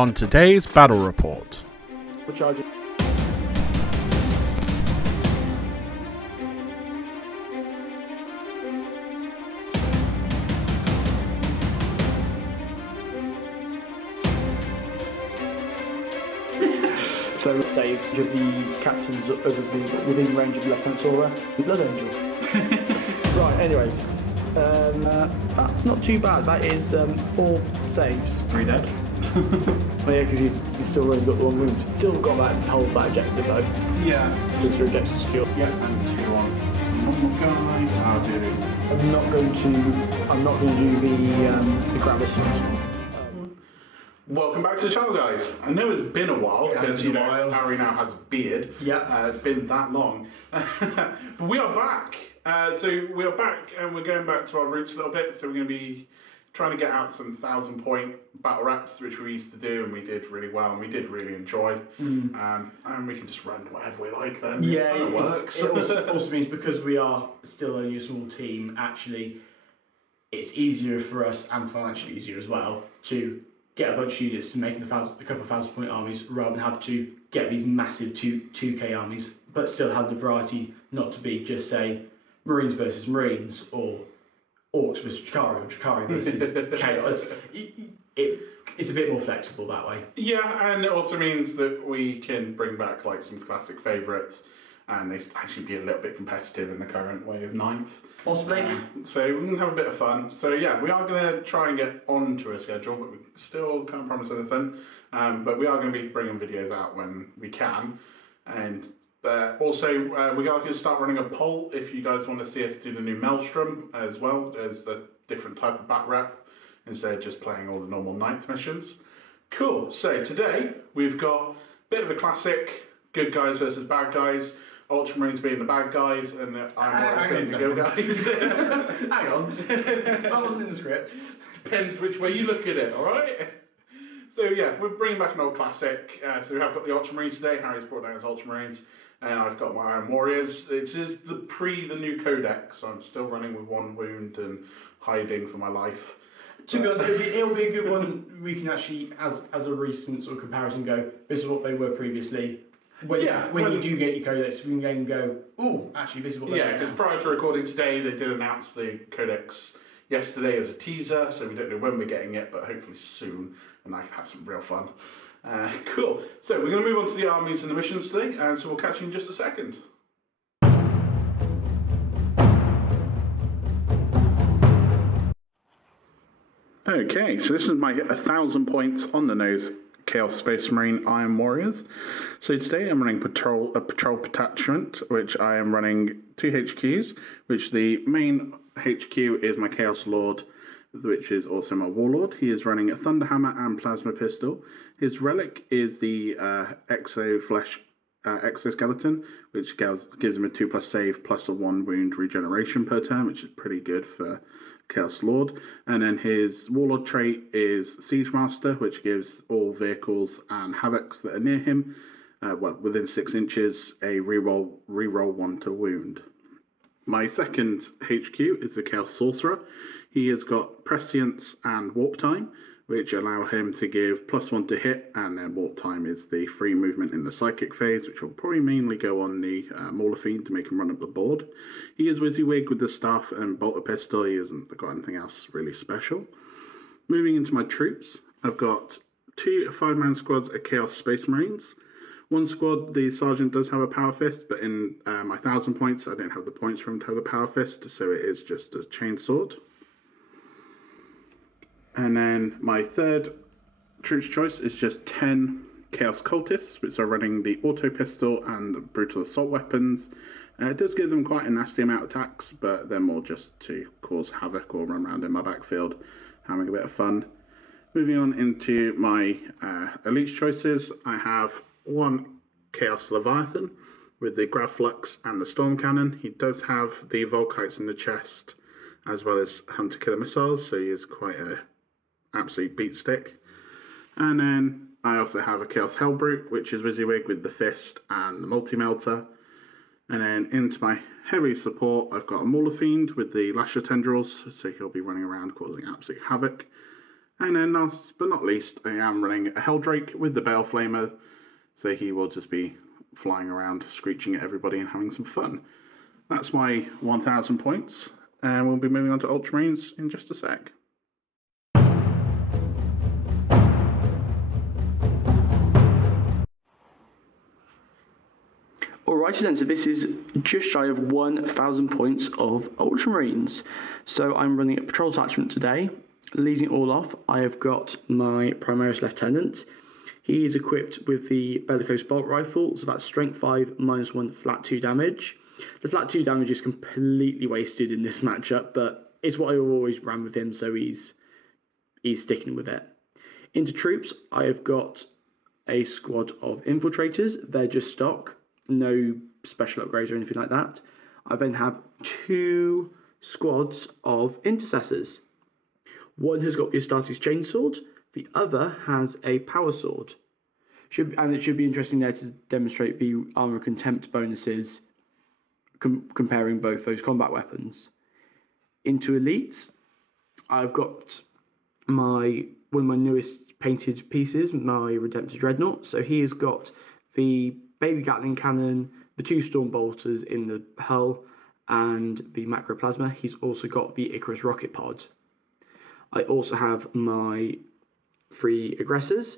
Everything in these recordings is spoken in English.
On today's battle report. We're charging. So saves of the captains within range of Lieutenant Sora, the Blood Angel. Right, anyways. That's not too bad. That is 4 saves. 3 dead. Oh yeah, because you still really got the 1 wound. Still got that hold that objective though. Yeah. Because your objective secure. Yeah, and 2 on normal guy. I'll do. I'm not going to do the Gravis. Welcome back to the channel, guys. I know it's been a while because Harry now has a beard. Yeah. It's been that long. But we are back. So we are back and we're going back to our roots a little bit. So we're going to be trying to get out some 1,000-point battle raps, which we used to do, and we did really well, and we did really enjoy. And we can just run whatever we like then. Yeah, it works. It also means because we are still only a small team, actually, it's easier for us and financially easier as well to get a bunch of units to make a couple of 1,000-point armies rather than have to get these massive 2k armies, but still have the variety not to be just say Marines versus Marines or Orcs versus Chikari or Chikari versus Chaos. It's a bit more flexible that way. Yeah, and it also means that we can bring back like some classic favourites, and they actually be a little bit competitive in the current way of 9th. Possibly. So we can have a bit of fun. So yeah, we are going to try and get onto a schedule, but we still can't promise anything. But we are going to be bringing videos out when we can. And also, we are going to start running a poll if you guys want to see us do the new Maelstrom as well as the different type of bat rep instead of just playing all the normal 9th missions. Cool. So today we've got a bit of a classic, good guys versus bad guys. Ultramarines being the bad guys and the Iron Warriors being the good guys. Hang on. That wasn't in the script. Depends which way you look at it, alright? So yeah, we're bringing back an old classic. So we have got the Ultramarines today. Harry's brought down his Ultramarines. And I've got my Iron Warriors. It is the new codex, so I'm still running with 1 wound and hiding for my life. To be honest, it'll be a good one. We can actually, as a recent sort of comparison, go, this is what they were previously. When you do get your codex, we can then go, oh, actually, this is what they are. Yeah, because prior to recording today, they did announce the codex yesterday as a teaser, so we don't know when we're getting it, but hopefully soon, and I can have some real fun. Cool. So we're going to move on to the armies and the missions today, and so we'll catch you in just a second. Okay, so this is my 1,000 points on the nose Chaos Space Marine Iron Warriors. So today I'm running a patrol detachment, which I am running 2 HQs, which the main HQ is my Chaos Lord, which is also my Warlord. He is running a Thunderhammer and Plasma Pistol. His relic is the exoskeleton, which gives him a 2+ save plus a 1 wound regeneration per turn, which is pretty good for Chaos Lord. And then his Warlord trait is Siege Master, which gives all vehicles and Havocs that are near him, within 6 inches, a reroll 1 to wound. My second HQ is the Chaos Sorcerer. He has got Prescience and Warp Time, which allow him to give +1 to hit, and then Warp Time is the free movement in the Psychic phase, which will probably mainly go on the Mauler Fiend to make him run up the board. He is WYSIWYG with the Staff and Bolter Pistol. He hasn't got anything else really special. Moving into my troops, I've got 2 5-man squads of Chaos Space Marines. 1 squad, the Sergeant does have a Power Fist, but in my 1,000 points, I don't have the points for him to have a Power Fist, so it is just a Chain Sword. And then my third troops choice is just 10 Chaos Cultists, which are running the Auto Pistol and the Brutal Assault weapons. It does give them quite a nasty amount of attacks, but they're more just to cause havoc or run around in my backfield, having a bit of fun. Moving on into my elite choices, I have 1 Chaos Leviathan with the Grav Flux and the Storm Cannon. He does have the Volkites in the chest, as well as Hunter Killer Missiles, so he is quite a absolute beat stick. And then I also have a Chaos Hellbrute, which is WYSIWYG with the Fist and the Multi-Melter. And then into my heavy support, I've got a Mauler Fiend with the Lasher Tendrils, so he'll be running around causing absolute havoc. And then last but not least, I am running a Helldrake with the Bale Flamer, so he will just be flying around, screeching at everybody and having some fun. That's my 1,000 points, and we'll be moving on to Ultramarines in just a sec. Alrighty then, so this is just shy of 1,000 points of Ultramarines. So I'm running a patrol attachment today. Leading it all off, I have got my Primaris Lieutenant. He is equipped with the Bellicose Bolt Rifle, so that's strength 5, -1, flat 2 damage. The flat 2 damage is completely wasted in this matchup, but it's what I always ran with him, so he's sticking with it. Into troops, I have got a squad of infiltrators. They're just stock, no special upgrades or anything like that. I then have 2 squads of intercessors. One has got the Astartes Chainsword, the other has a Power Sword. And it should be interesting there to demonstrate the Armour Contempt bonuses comparing both those combat weapons. Into elites, I've got one of my newest painted pieces, my Redemptor Dreadnought. So he has got the Baby Gatling Cannon, the 2 Storm Bolters in the hull, and the Macroplasma. He's also got the Icarus Rocket Pod. I also have my 3 Aggressors.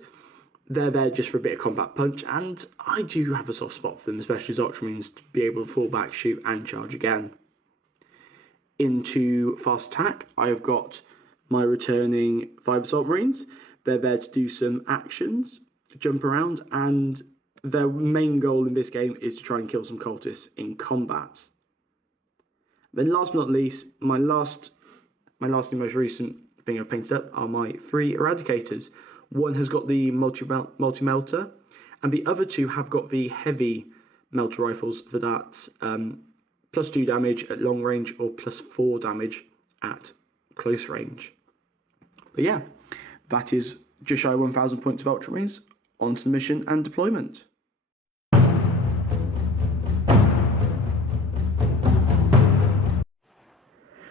They're there just for a bit of combat punch, and I do have a soft spot for them, especially as Ultramarines, to be able to fall back, shoot, and charge again. Into fast attack, I have got my returning 5 Assault Marines. They're there to do some actions, jump around, and their main goal in this game is to try and kill some cultists in combat. Then last but not least, my last and most recent thing I've painted up are my 3 Eradicators. One has got the multi-melter, and the other 2 have got the heavy melter rifles for that +2 damage at long range or +4 damage at close range. But yeah, that is just shy of 1,000 points of Ultramarines. On to the mission and deployment.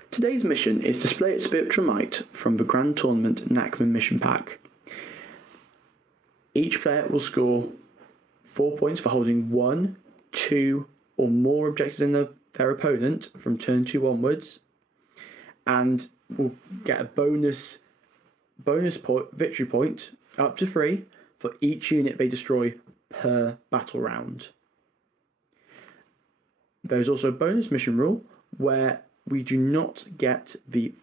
Today's mission is Display at Spiritual Might from the Grand Tournament Nakman Mission Pack. Each player will score 4 points for holding 1, 2, or more objectives in their opponent from turn 2 onwards, and will get a bonus victory point up to 3 for each unit they destroy per battle round. There is also a bonus mission rule where we do not get a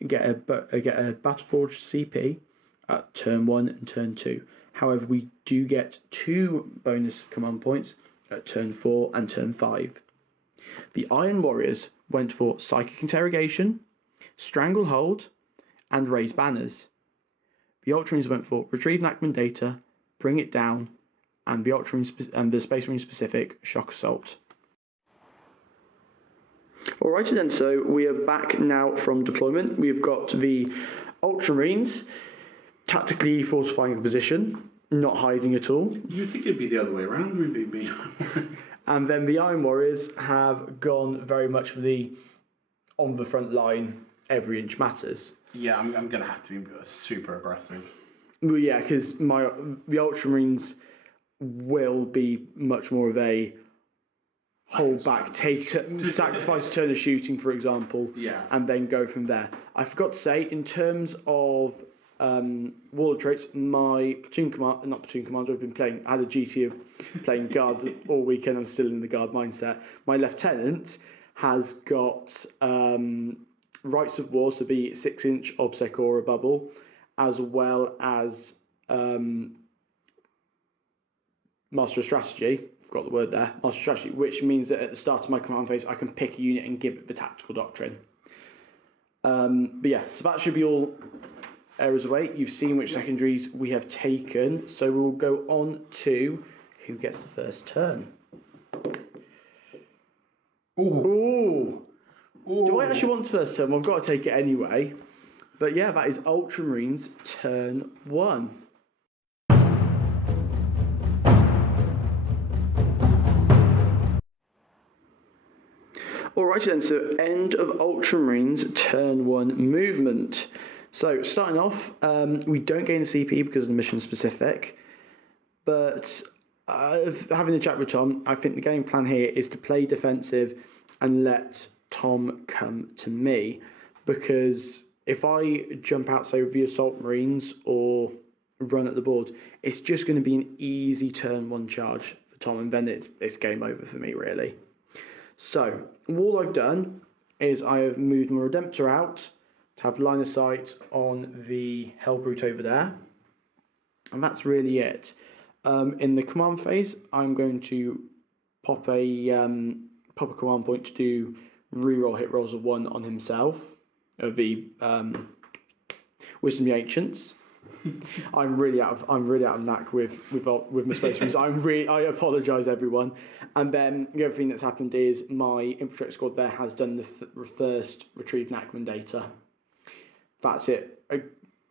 Battleforged CP at turn 1 and turn 2. However, we do get 2 bonus command points at turn 4 and turn 5. The Iron Warriors went for Psychic Interrogation, Stranglehold, and Raise Banners. The Ultramarines went for Retrieve Nakman Data, Bring It Down, and the Space Marine specific Shock Assault. Alrighty then, so we are back now from deployment. We've got the Ultramarines tactically fortifying a position, not hiding at all. You'd think it'd be the other way around, wouldn't it? And then the Iron Warriors have gone very much for the on the front line, every inch matters. Yeah, I'm going to have to be super aggressive. Well, yeah, because the Ultramarines will be much more of a hold back, sacrifice a turn of shooting, for example, and then go from there. I forgot to say, in terms of warlord traits, my commander, I've been playing, I had a GT of playing guards all weekend. I'm still in the guard mindset. My lieutenant has got Rights of War, so the 6-inch obsec aura bubble, as well as Master of Strategy. Forgot the word there. Master of Strategy, which means that at the start of my command phase, I can pick a unit and give it the tactical doctrine. But yeah, so that should be all areas away. You've seen which secondaries we have taken, so we'll go on to who gets the first turn. Ooh. Do I actually want the first turn? Well, I've got to take it anyway. But yeah, that is Ultramarines turn 1. Alrighty then, so end of Ultramarines turn 1 movement. So starting off, we don't gain the CP because of the mission specific, but having a chat with Tom, I think the game plan here is to play defensive and let Tom come to me, because if I jump out, say, with the assault marines or run at the board, it's just going to be an easy turn one charge for Tom, and then it's game over for me, really. So all I've done is I have moved my Redemptor out to have line of sight on the Hellbrute over there, and that's really it. In the command phase, I'm going to pop a command point to do reroll hit rolls of 1 on himself, of the Wisdom of the Ancients. I'm really out of knack with my space moves. I apologise, everyone. And then the other thing that's happened is my infiltrator squad there has done the first retrieve Knackman data. That's it.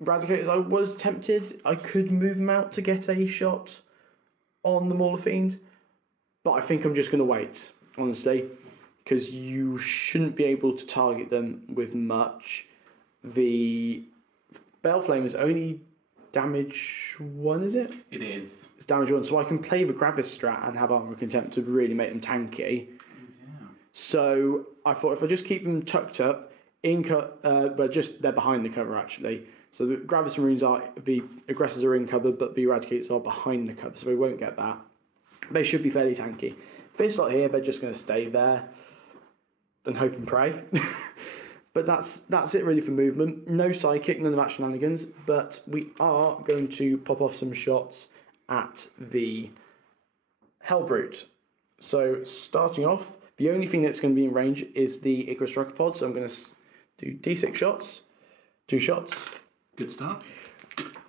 Eradicators, I was tempted. I could move them out to get a shot on the Mauler Fiend, but I think I'm just going to wait, honestly, because you shouldn't be able to target them with much. The Baleflame is only damage 1, is it? It is. It's damage 1, so I can play the Gravis strat and have Armor Contempt to really make them tanky. Yeah. So I thought if I just keep them tucked up, but they're behind the cover actually. So the Gravis Marines the aggressors are in cover, but the Eradicators are behind the cover, so they won't get that. They should be fairly tanky. This lot here, they're just going to stay there and hope and pray. But that's it really for movement. No psychic, none of that shenanigans, but we are going to pop off some shots at the Hellbrute. So starting off, the only thing that's going to be in range is the Icarus Striker Pod, so I'm going to do D6 shots, 2 shots. Good start.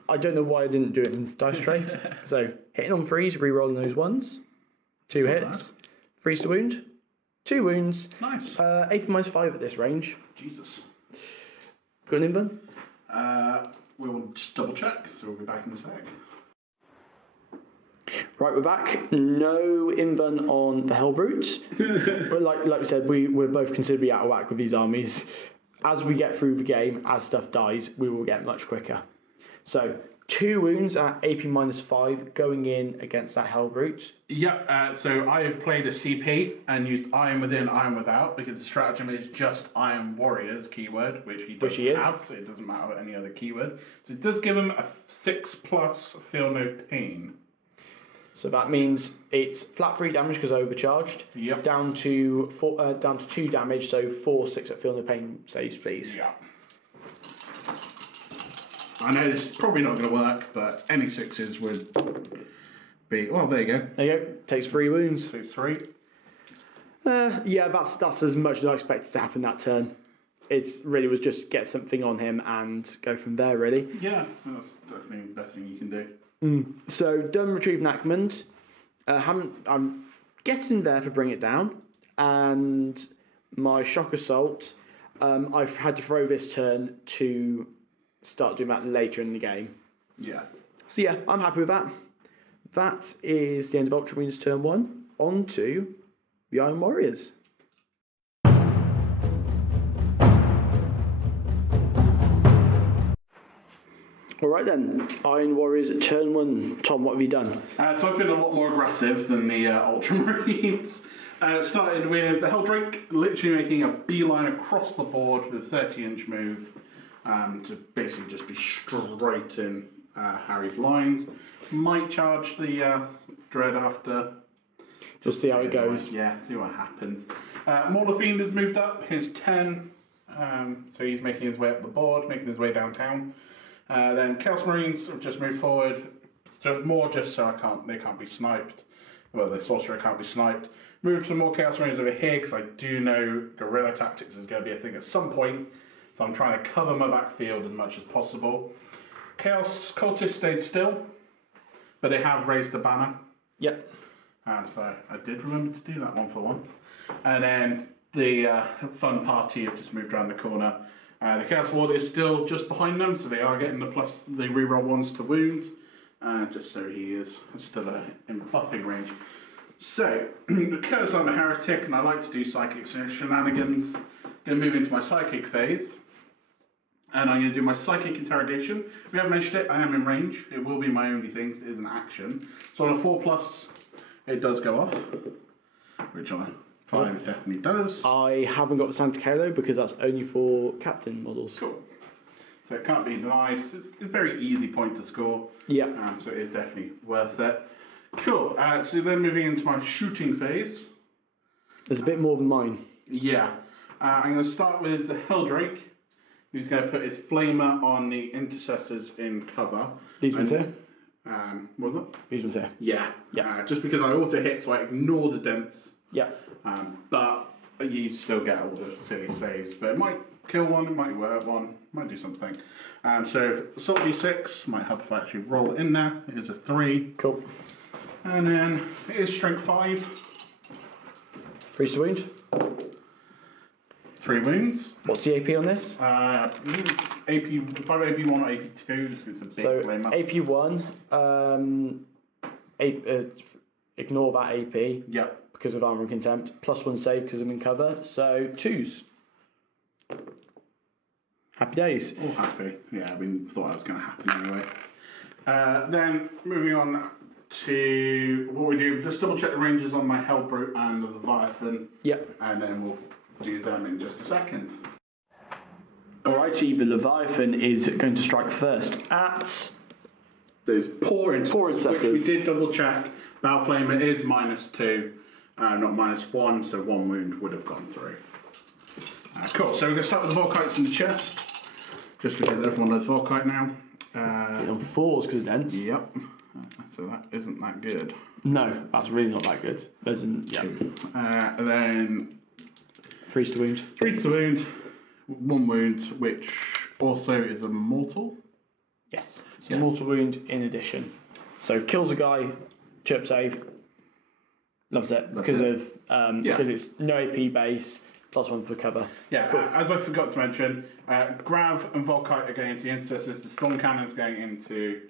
I don't know why I didn't do it in dice tray. So hitting on freeze, re-rolling those ones. 2 hits. Freeze to wound. 2 wounds. Nice. AP minus 5 at this range. Jesus. Got an invuln? We'll just double check, so we'll be back in a sec. Right, we're back. No invuln on the Hellbrute. But like we said, we're both considerably out of whack with these armies. As we get through the game, as stuff dies, we will get much quicker. So 2 wounds at AP minus 5 going in against that Hellbrute. Yep, so I have played a CP and used Iron Within, Iron Without, because the stratagem is just Iron Warriors keyword, which he doesn't have, so it doesn't matter any other keywords. So it does give him a 6+ Feel No Pain. So that means it's flat 3 damage because I overcharged. Yep. Down to 2 damage, so 4 6 at Feel No Pain saves, please. Yeah. I know this is probably not going to work, but any 6s would be... Well, there you go. There you go. Takes 3 wounds. So 3. Yeah, that's as much as I expected to happen that turn. It really was just get something on him and go from there, really. Yeah, that's definitely the best thing you can do. So done retrieve Knackman. I'm getting there to bring it down, and my shock assault. I've had to throw this turn to start doing that later in the game. Yeah. So yeah, I'm happy with that. That is the end of Ultramarines turn 1. On to the Iron Warriors. Alright then, Iron Warriors turn 1. Tom, what have you done? So I've been a lot more aggressive than the Ultramarines. Started with the Helldrake, literally making a beeline across the board with a 30-inch move to basically just be straight in Harry's lines. Might charge the Dread after. Just see how it goes. Yeah, see what happens. Mauler Fiend has moved up, his 10, so he's making his way up the board, making his way downtown. Then Chaos Marines have just moved forward, just so they can't be sniped. Well, the Sorcerer can't be sniped. Moved some more Chaos Marines over here because I do know guerrilla tactics is going to be a thing at some point, so I'm trying to cover my backfield as much as possible. Chaos Cultists stayed still, but they have raised the banner. Yep. So I did remember to do that one for once. And then the fun party have just moved around the corner. The Chaos Lord is still just behind them, so they are getting the reroll 1s to wound, just so he is still in buffing range. So, because I'm a heretic and I like to do psychic shenanigans, I'm going to move into my psychic phase. And I'm going to do my psychic interrogation. We haven't mentioned it, I am in range. It will be my only thing, it is an action. So on a 4+, it does go off, which on a 5 it definitely does. I haven't got the Santa Carlo because that's only for captain models. Cool. So it can't be denied. So it's a very easy point to score. Yeah. So it is definitely worth it. Cool. So then moving into my shooting phase. There's a bit more than mine. Yeah. I'm going to start with the Helldrake, who's going to put his flamer on the intercessors in cover. These ones here? What was it? These ones here. Yeah. Yeah. Just because I auto hit, so I ignore the dents. Yeah. But you still get all the silly saves. But it might kill one, it might hurt one, might do something. So Assault D6 might help if I actually roll it in there. It is a 3. Cool. And then it is Strength 5. Freeze to wound. 3 wounds. What's the AP on this? AP, it's either AP1 or AP2, it's a big So flamer. AP1, ignore that AP Yep. because of armor and contempt. +1 save because I'm in cover. So 2s. Happy days. All happy. Yeah, I mean, thought that was going to happen anyway. Then moving on to what we do, just double check the ranges on my Hellbrute and the Leviathan. Yep. And then we'll do them in just a second. Alrighty, the Leviathan is going to strike first at Those poor intercessors. Which we did double check. Battle Flamer is -2, not -1, so 1 wound would have gone through. Cool, so we're going to start with the Volkites in the chest, just because everyone knows Volkite now. on 4s because of dents. Yep, so that isn't that good. No, that's really not that good. There's an, yeah. And then Freeze to wound. 3 to wound, 1 wound, which also is a mortal. Yes. It's a mortal wound in addition. So kills a guy, chirp save. Loves it because it's no AP base, +1 for cover. Yeah, Cool. as I forgot to mention, Grav and Volkite are going into the intercessors, the Storm Cannon's going into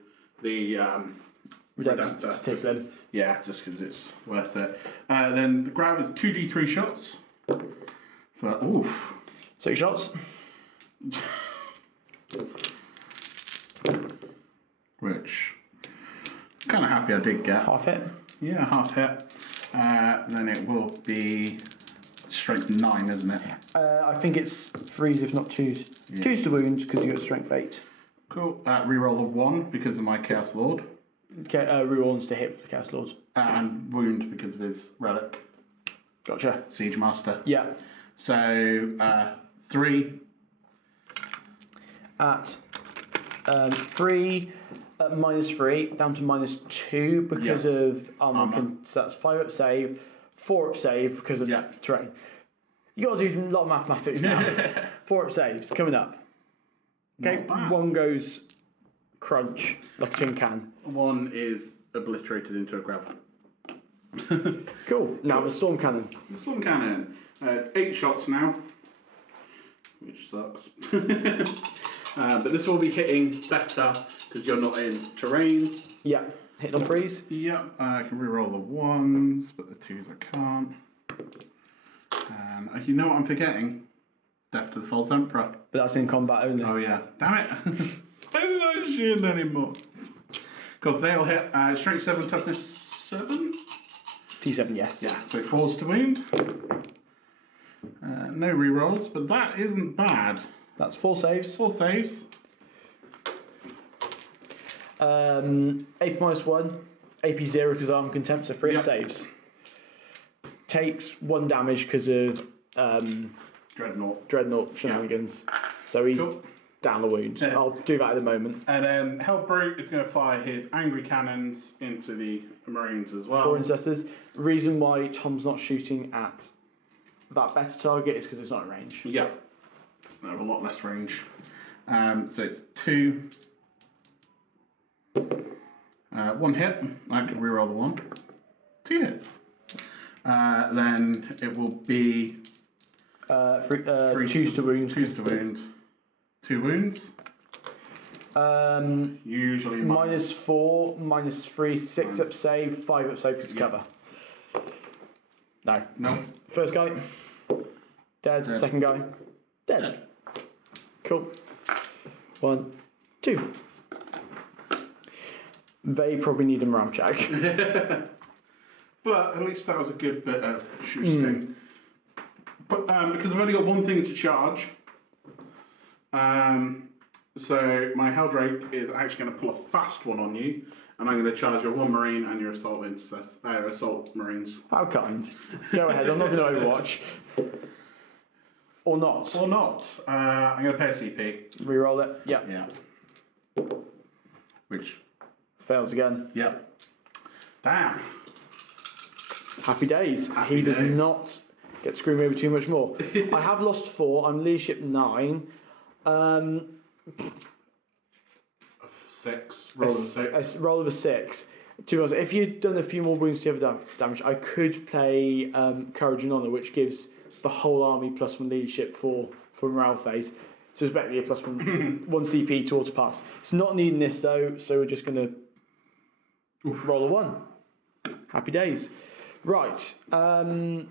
the Redemptor. Redemptor. Take them. Yeah, just because it's worth it. Then the Grav is 2d3 shots. For, 6 shots. Which, kind of happy I did get. Half hit. Yeah, half hit. Then it will be strength 9, isn't it? I think it's 3s if not 2s. Yeah. 2s to wounds because you got strength 8. Cool. Reroll the 1 because of my Chaos Lord. Okay, rerolls to hit for the Chaos Lord. And wound because of his relic. Gotcha. Siege Master. Yeah. So 3. At 3, -3 down to -2 because of armor. So that's 5 up save, 4 up save because of terrain. You got to do a lot of mathematics now. 4 up saves coming up. Okay, 1 goes crunch like a tin can. 1 is obliterated into a gravel. Cool. Now the storm cannon. The Storm Cannon. It's 8 shots now, which sucks. But this will be hitting better because you're not in terrain. Yeah. Hitting on 3s. Yep, I can reroll the 1s, but the 2s I can't. And you know what I'm forgetting? Death to the False Emperor. But that's in combat only. Oh yeah, damn it! Why did I shoot anymore? Because they'll hit strength 7, toughness 7. T7, yes. Yeah, so 4s to wound. No rerolls, but that isn't bad. That's 4 saves. 4 saves. AP -1, AP 0 because armor contempt, so 3 up saves. Takes 1 damage because of Dreadnought shenanigans. So he's down the wound. I'll do that in a moment. And then Hellbrute is going to fire his angry cannons into the Marines as well. 4 ancestors. Reason why Tom's not shooting at that better target is because it's not in range. Yeah. They have a lot less range. So it's 2. 1 hit. I can reroll the 1. 2 hits. Then it will be 2s to wound. 2s to wound. 2 wounds. Usually -4, -3, 6 up save, 5 up save because cover. No. First guy, dead. Second guy, dead. Cool. 1, 2. They probably need a morale check. But at least that was a good bit of shooting. But because I've only got one thing to charge, so my Helldrake is actually going to pull a fast one on you, and I'm going to charge your 1 Marine and your assault Marines. How kind. Go ahead, I'm not going to Overwatch. Or not. Or not. I'm going to pay a CP. Reroll it. Yep. Yeah. Which? Fails again. Yep. Damn. Happy days. He does not get screwed over too much more. I have lost 4. I'm leadership 9. 6. Roll of 6. Roll of a 6. To be honest, if you'd done a few more wounds to the other damage, I could play Courage and Honour, which gives the whole army +1 leadership for morale phase. So it's better to be a +1 CP to auto pass. It's not needing this though, so we're just going to roll a 1. Happy days. Right. That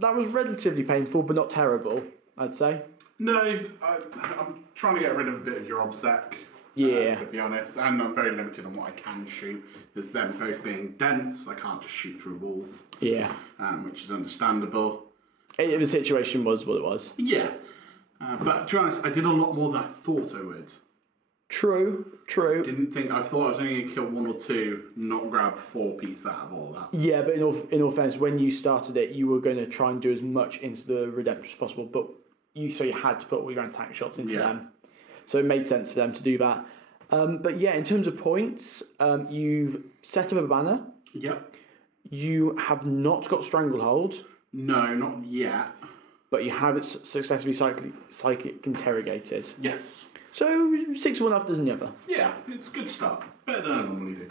was relatively painful, but not terrible, I'd say. No, I'm trying to get rid of a bit of your obsec. Yeah. To be honest, and I'm very limited on what I can shoot. There's them both being dense. I can't just shoot through walls. Yeah. Which is understandable. The situation was what it was. Yeah. But to be honest, I did a lot more than I thought I would. True. I thought I was only going to kill 1 or 2, not grab 4 pieces out of all that. Yeah, but in all fairness, when you started it, you were going to try and do as much into the Redemptor as possible, but you had to put all your anti-tank shots into them. So it made sense for them to do that. But yeah, in terms of points, you've set up a banner. Yep. You have not got Stranglehold. No, not yet. But you have it successfully psychic interrogated. Yes. So 6 1 after the other. Yeah, it's a good start. Better than I normally do.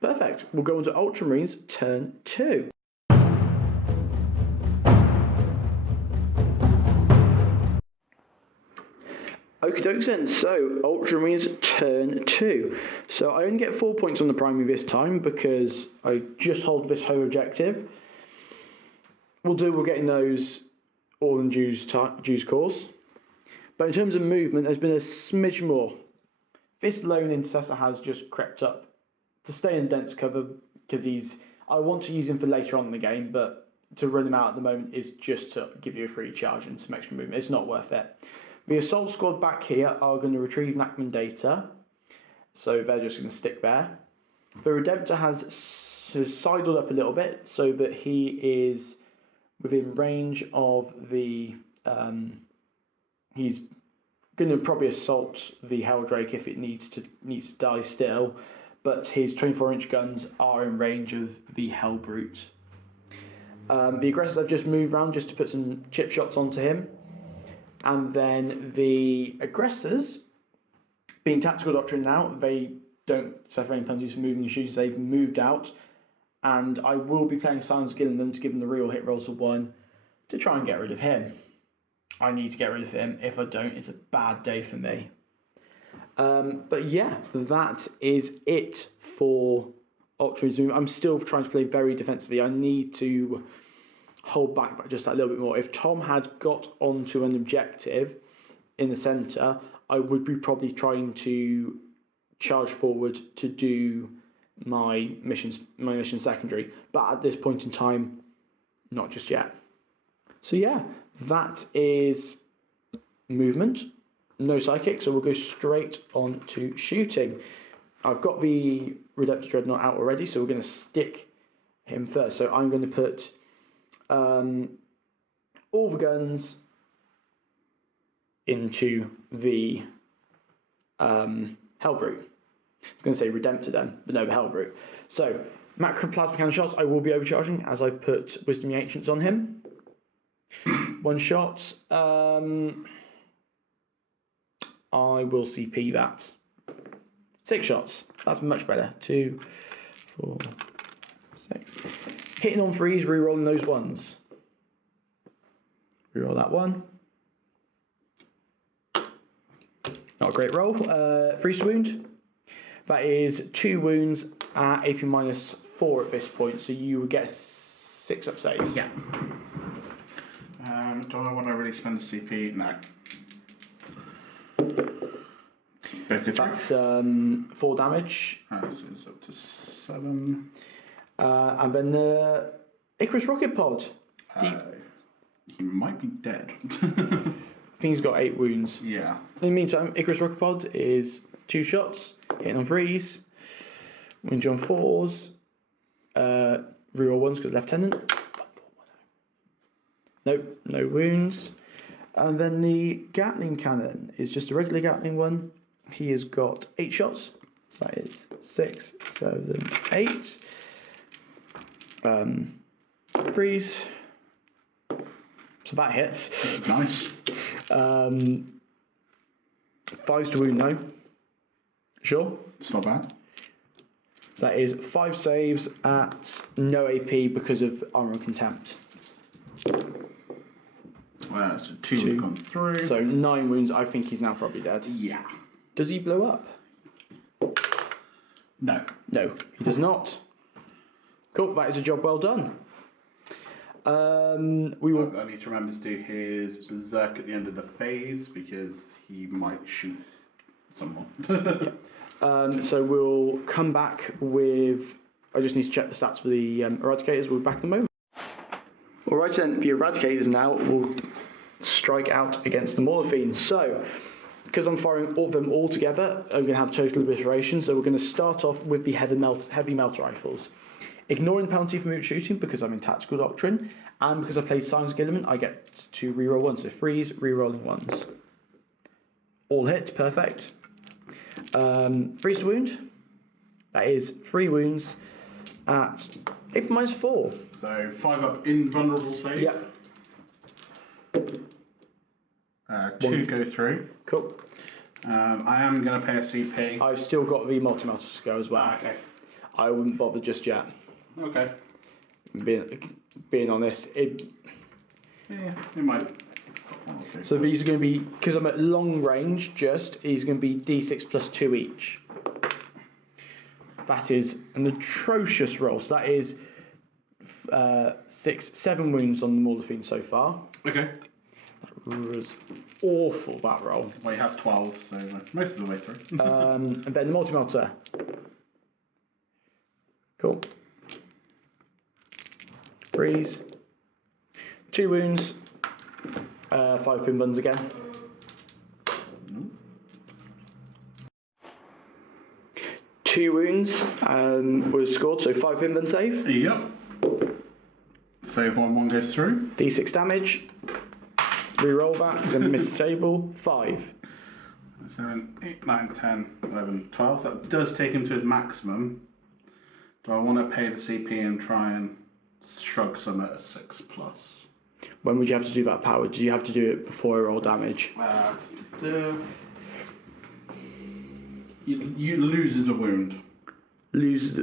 Perfect. We'll go on to Ultramarines turn 2. Okie dokes then, so Ultramarines turn 2. So I only get 4 points on the primary this time because I just hold this whole objective. We're getting those all in due course. But in terms of movement, there's been a smidge more. This lone intercessor has just crept up to stay in dense cover because I want to use him for later on in the game, but to run him out at the moment is just to give you a free charge and some extra movement. It's not worth it. The assault squad back here are going to retrieve Nachman data, so they're just going to stick there. The Redemptor has sidled up a little bit so that he is within range of the... he's going to probably assault the Helldrake if it needs to die still, but his 24-inch guns are in range of the Hellbrute. The aggressors have just moved around just to put some chip shots onto him. And then the aggressors, being tactical doctrine now, they don't suffer any penalties for moving the shooters. They've moved out. And I will be playing Silence Gilliman to give them the real hit rolls of 1 to try and get rid of him. I need to get rid of him. If I don't, it's a bad day for me. But yeah, that is it for Ultramarines. I'm still trying to play very defensively. I need to hold back just a little bit more. If Tom had got onto an objective in the centre, I would be probably trying to charge forward to do my mission secondary. But at this point in time, not just yet. So yeah, that is movement. No psychic, so we'll go straight on to shooting. I've got the Redemptor Dreadnought out already, so we're going to stick him first. So I'm going to put all the guns into the Hellbrute. I was going to say Redemptor then, but no, the Hellbrute. So, Macroplasma Cannon shots, I will be overcharging as I've put Wisdom of the Ancients on him. 1 shot. I will CP that. 6 shots. That's much better. 2, 4, 6. Hitting on 3s, rerolling those 1s. Reroll that 1. Not a great roll. 3 wound. That is 2 wounds at AP -4 at this point, so you would get a 6 up save. Yeah. Do I want to really spend a CP? No. Both go through. That's 4 damage. So it's up to 7. And then the Icarus rocket pod. He might be dead. I think he's got 8 wounds. Yeah. In the meantime, Icarus rocket pod is 2 shots, hitting on 3s, wound you on 4s, reroll 1s because lieutenant. Nope, no wounds. And then the Gatling cannon is just a regular Gatling one. He has got 8 shots. So that is 6, 7, 8. Freeze. So that hits. Nice. 5 to wound, no. Sure. It's not bad. So that is 5 saves at no AP because of armor and contempt. So 2 have gone through. So 9 wounds. I think he's now probably dead. Yeah. Does he blow up? No. No, he does not. Cool, that is a job well done. We will. I need to remember to do his berserk at the end of the phase because he might shoot someone. So we'll come back with. I just need to check the stats for the eradicators. We'll be back in a moment. Alright then, the eradicators now will strike out against the Morphine. So, because I'm firing all of them all together, I'm going to have total obliteration. So we're going to start off with the heavy melt rifles. Ignoring the penalty for moot shooting because I'm in tactical doctrine, and because I played Signs of Guilliman, I get to reroll 1. So freeze, rerolling 1s. All hit, perfect. Freeze to wound. That is 3 wounds at 8 minus 4. So 5 up invulnerable save. Yep. 2 go through. Cool. I am going to pay a CP. I've still got the multi-melter to go as well. Okay. I wouldn't bother just yet. Okay. Being honest, Yeah, it might. so these are going to be, because I'm at long range he's going to be D6 plus 2 each. That is an atrocious roll. So that is 7 wounds on the Morphine so far. Okay. That was awful, that roll. Well, you have 12, so most of the way through. And then the multi-melter. Cool. Freeze. 2 wounds. 5 pin buns again. 2 wounds was scored, so 5 pin bun save. Yep. Save 1 goes through. D6 damage. Reroll that because I missed the table. 5. 7, 8, 9, 10, 11, 12. So that does take him to his maximum. Do I want to pay the CP and try and shrug some at a 6 plus? When would you have to do that power? Do you have to do it before I roll damage? You loses a wound. Lose.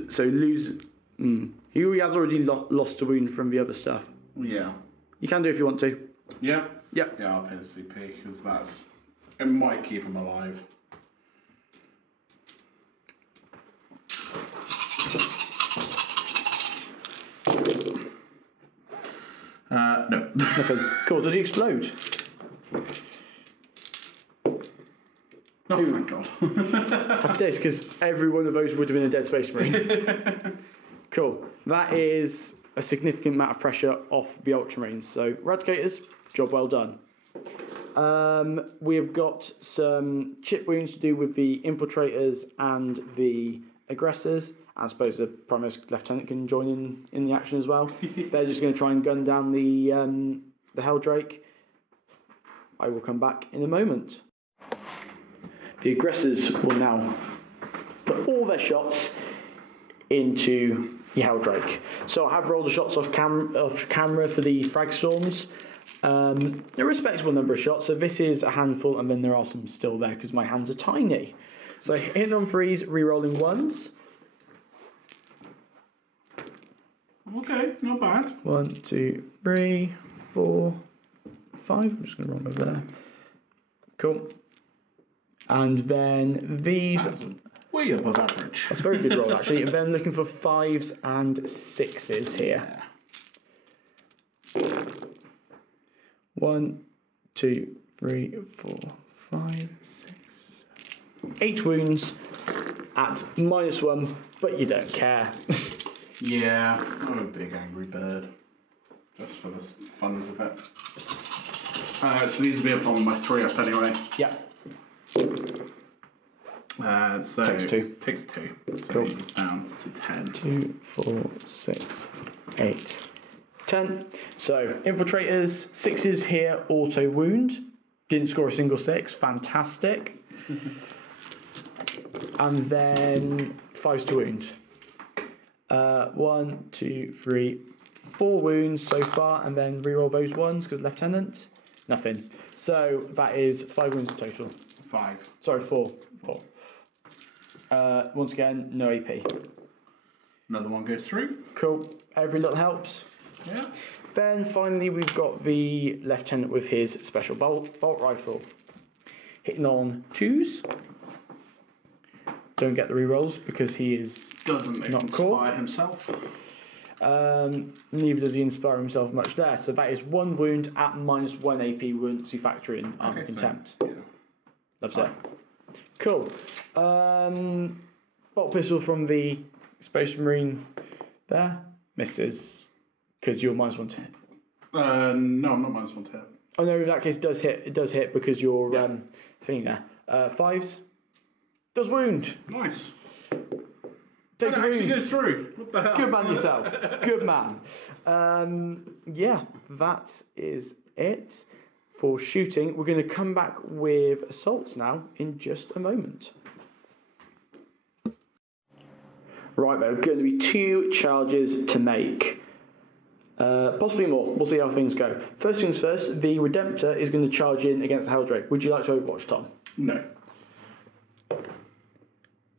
He has already lost a wound from the other stuff. Yeah. You can do if you want to. Yeah? Yep. Yeah, I'll pay the CP because it might keep him alive. No. Nothing. Cool. Does he explode? Oh, thank God. Happy days, because every one of those would have been a Dead Space Marine. Cool. That is a significant amount of pressure off the ultramarines. So, eradicators, job well done. We have got some chip wounds to do with the infiltrators and the aggressors. I suppose the Prime Lieutenant can join in the action as well. They're just going to try and gun down the Helldrake. I will come back in a moment. The aggressors will now put all their shots into the Helldrake. So I have rolled the shots off camera for the frag storms. A respectable number of shots. So this is a handful, and then there are some still there because my hands are tiny. So hitting on freeze, re-rolling 1s. Okay, not bad. 1, 2, 3, 4, 5. I'm just going to roll over there. Cool. And then these. That's way above average. That's a very good roll, actually. And then looking for 5s and 6s here. 1, 2, 3, 4, 5, 6, 7. 8 wounds at -1, but you don't care. Yeah, I'm a big angry bird. Just for the fun of it. So these will be up on my 3-up anyway. Yeah. So Takes 2. Takes 2. So Cool. it's down to 10. 2, 4, 6, 8, 10. So, infiltrators, 6s here, auto wound. Didn't score a single 6. Fantastic. And then 5s to wound. 1, 2, 3, 4 wounds so far, and then reroll those ones because lieutenant. Nothing. So that is 5 wounds total. 5. Sorry, 4. 4. Once again, no AP. Another one goes through. Cool. Every little helps. Yeah. Then finally we've got the lieutenant with his special bolt rifle. Hitting on 2s. Don't get the rerolls because he is Doesn't not inspire cool. himself. Neither does he inspire himself much there. So that is 1 wound at -1 AP once you factor in Okay, contempt. So, yeah. That's it. Cool. Bolt pistol from the Space Marine there. Misses. Because you're -1 to hit. No, I'm not -1 to hit. Oh no, in that case it does hit. It does hit because you're Yeah. thing there. 5s. Does wound. Nice. Takes a That actually wound. goes through. What the hell? Good man yourself. Good man. Yeah, that is it for shooting. We're going to come back with assaults now in just a moment. Right, there are going to be 2 charges to make. Possibly more. We'll see how things go. First things first, the Redemptor is going to charge in against the Helldrake. Would you like to overwatch, Tom? No.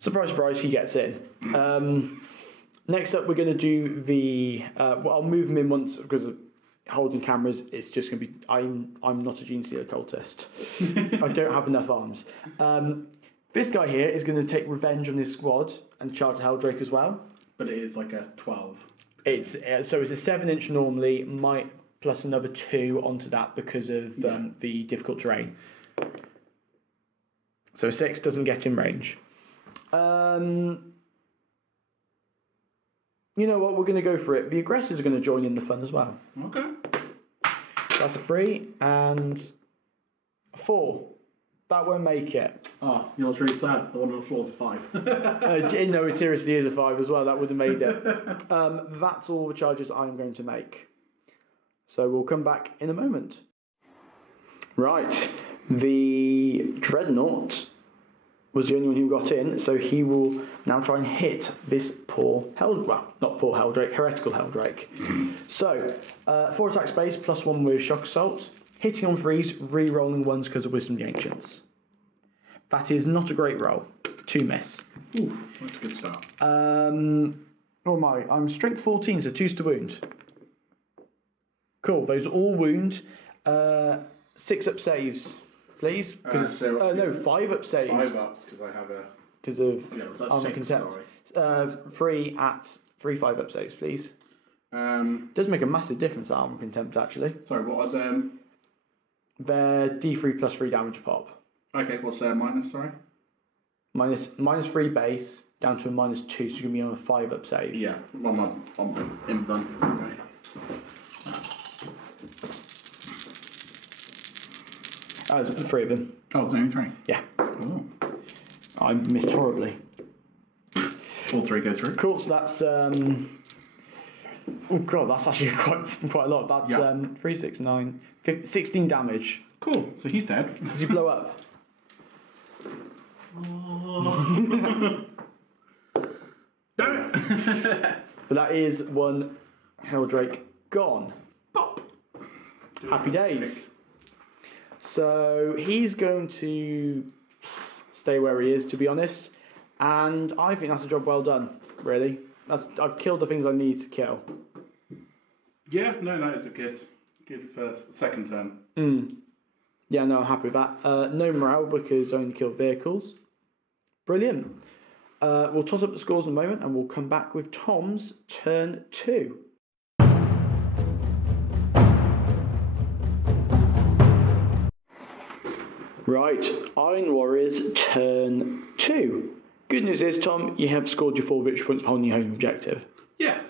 Surprise, surprise, he gets in. Next up, we're going to do the... well, I'll move him in once because of holding cameras. It's just going to be... I'm not a Gene Stealer cultist. I don't have enough arms. This guy here is going to take revenge on his squad and charge the Helldrake as well. But it is like a 12. It's so it's a 7-inch normally, might plus another 2 onto that because of the difficult terrain. So 6 doesn't get in range. You know what? We're going to go for it. The aggressors are going to join in the fun as well. Okay. That's a 3 and a 4. That won't make it. Oh, you know what's really sad? The one on the floor is a 5. No, it seriously is a 5 as well. That would have made it. That's all the charges I'm going to make. So we'll come back in a moment. Right. The Dreadnought was the only one who got in, so he will now try and hit this poor not poor Helldrake, heretical Helldrake. So, 4 attack space, +1 with shock assault, hitting on 3s, re-rolling 1s because of Wisdom of the Ancients. That is not a great roll. 2 miss. Ooh, that's a good start. Oh my, I'm strength 14, so 2s to wound. Cool, those are all wound. 6-up saves, please. No, 5-up saves. 5 ups because I have a... Because of that's armor 6, contempt. sorry. 3 at 3 5-up saves, please. Does make a massive difference, armor contempt, actually. Sorry, what was They're D3 plus 3 damage pop. Okay, what's minus, sorry? Minus 3 base, down to a -2, so you're going to be on a 5-up save. Yeah, on my imp done. Okay. There's 3 of them. Oh, it's only 3? Yeah. Oh. I missed horribly. All 3 go through. Cool, so that's... oh god, that's actually quite a lot. That's 3, 6, 9, 15, 16 damage. Cool, so he's dead. Does he blow up? Damn it! But that is 1 Helldrake gone. Pop! Happy days. So he's going to stay where he is, to be honest. And I think that's a job well done, really. I've killed the things I need to kill. Yeah, no, it's a good first, second turn. Yeah, no, I'm happy with that. No morale because I only killed vehicles. Brilliant. We'll toss up the scores in a moment and we'll come back with Tom's turn 2. Right, Iron Warriors turn 2. Good news is, Tom, you have scored your 4 victory points for holding your home objective. Yes.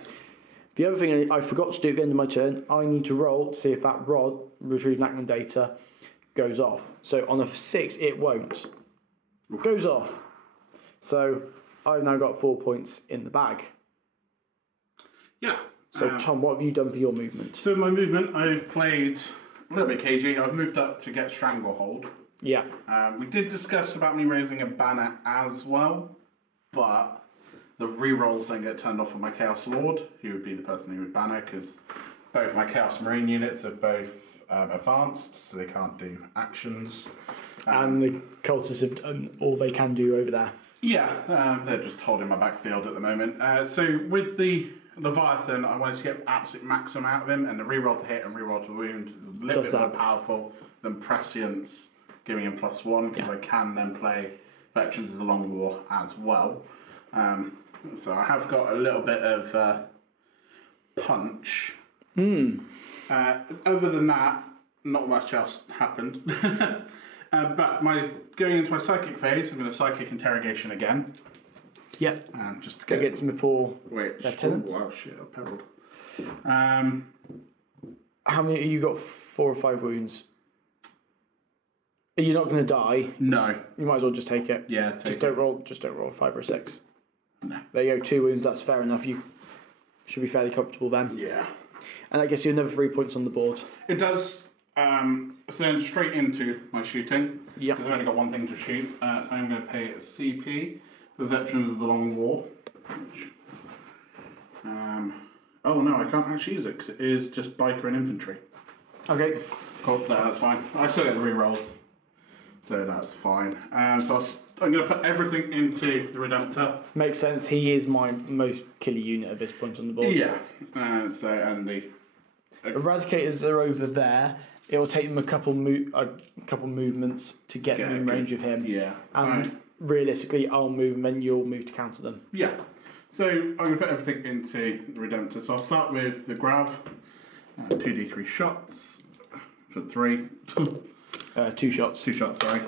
The other thing I forgot to do at the end of my turn, I need to roll to see if that rod, retrieve enactment data, goes off. So on a 6, it won't. It goes off. So I've now got 4 points in the bag. Yeah. So Tom, what have you done for your movement? So my movement, I've played a little bit cagey. I've moved up to get Stranglehold. Yeah. We did discuss about me raising a banner as well, but the rerolls then get turned off on my Chaos Lord, who would be the person who would banner, because both my Chaos Marine units are both advanced, so they can't do actions. And the cultists have done all they can do over there. Yeah, they're just holding my backfield at the moment. So with the Leviathan, I wanted to get absolute maximum out of him, and the reroll to hit and reroll to wound is a little bit more powerful than Prescience, giving him +1, because I can then play Veterans of the Long War as well. So I have got a little bit of punch. Other than that, not much else happened. But going into my psychic phase, I'm going to psychic interrogation again. Yep. Just to get against my poor lieutenant. Oh, wow, shit, I perilled. How many? You got 4 or 5 wounds. You're not going to die. No. You might as well just take it. Yeah, Just don't roll a 5 or a 6. No. There you go. 2 wounds. That's fair enough. You should be fairly comfortable then. Yeah. And I guess you have another 3 points on the board. It does. So then straight into my shooting. Yep. Because I've only got one thing to shoot. So I'm going to pay a CP for Veterans of the Long War. Oh no, I can't actually use it because it is just biker and infantry. Okay. Cool, no, that's fine. I still get the rerolls, so that's fine. So I'm going to put everything into the Redemptor. Makes sense. He is my most killer unit at this point on the board. Yeah. And the Eradicators are over there. It will take them a couple movements to get in range of him. Yeah. And realistically, I'll move and then you'll move to counter them. Yeah. So I'm going to put everything into the Redemptor. So I'll start with the Grav. 2d3 shots for 3. 2 shots. 2 shots, sorry.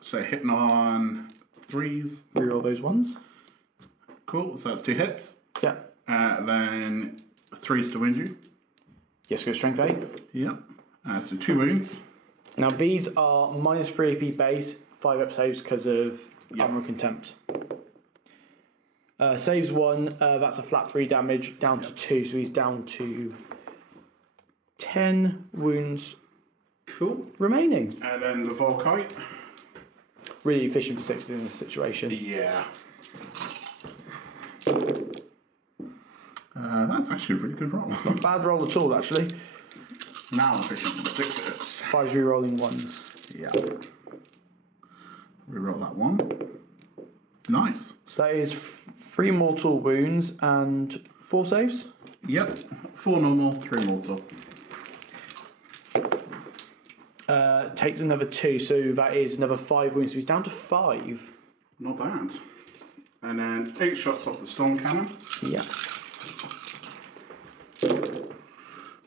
So hitting on 3s. Reroll those ones. Cool. So that's 2 hits. Yeah. Then 3s to wound you. Yes, go strength 8. Yep. So 2 wounds. Now these are -3 AP base, 5 up saves because of armor contempt. Saves 1, that's a flat 3 damage, down to 2, so he's down to 10 wounds Cool. remaining. And then the Volkite. Really efficient for 6 in this situation. Yeah. That's actually a really good roll. Not bad roll at all, actually. Now I'm efficient for 6 hits. 5 re-rolling 1s. Yeah. Reroll that one. Nice. So that is 3 mortal wounds and 4 saves. Yep. 4 normal, 3 mortal. Takes another 2, so that is another 5 wounds. So he's down to 5. Not bad. And then 8 shots off the storm cannon. Yeah.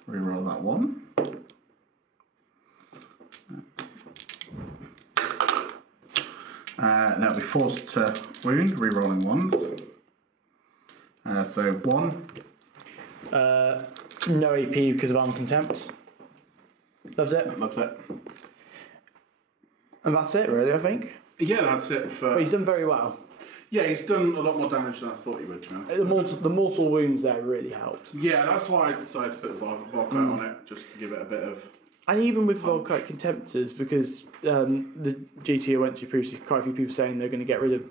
Reroll that one. That'll be forced to wound, rerolling 1s. So 1. No AP because of arm contempt. Loves it. That's it. And that's it, really, I think. Yeah, that's it for. But he's done very well. Yeah, he's done a lot more damage than I thought he would. The mortal wounds there really helped. Yeah, that's why I decided to put the Volkite on it, just to give it a bit of. And even with Volkite Contemptors, because the GT I went to previously, quite a few people saying they're going to get rid of.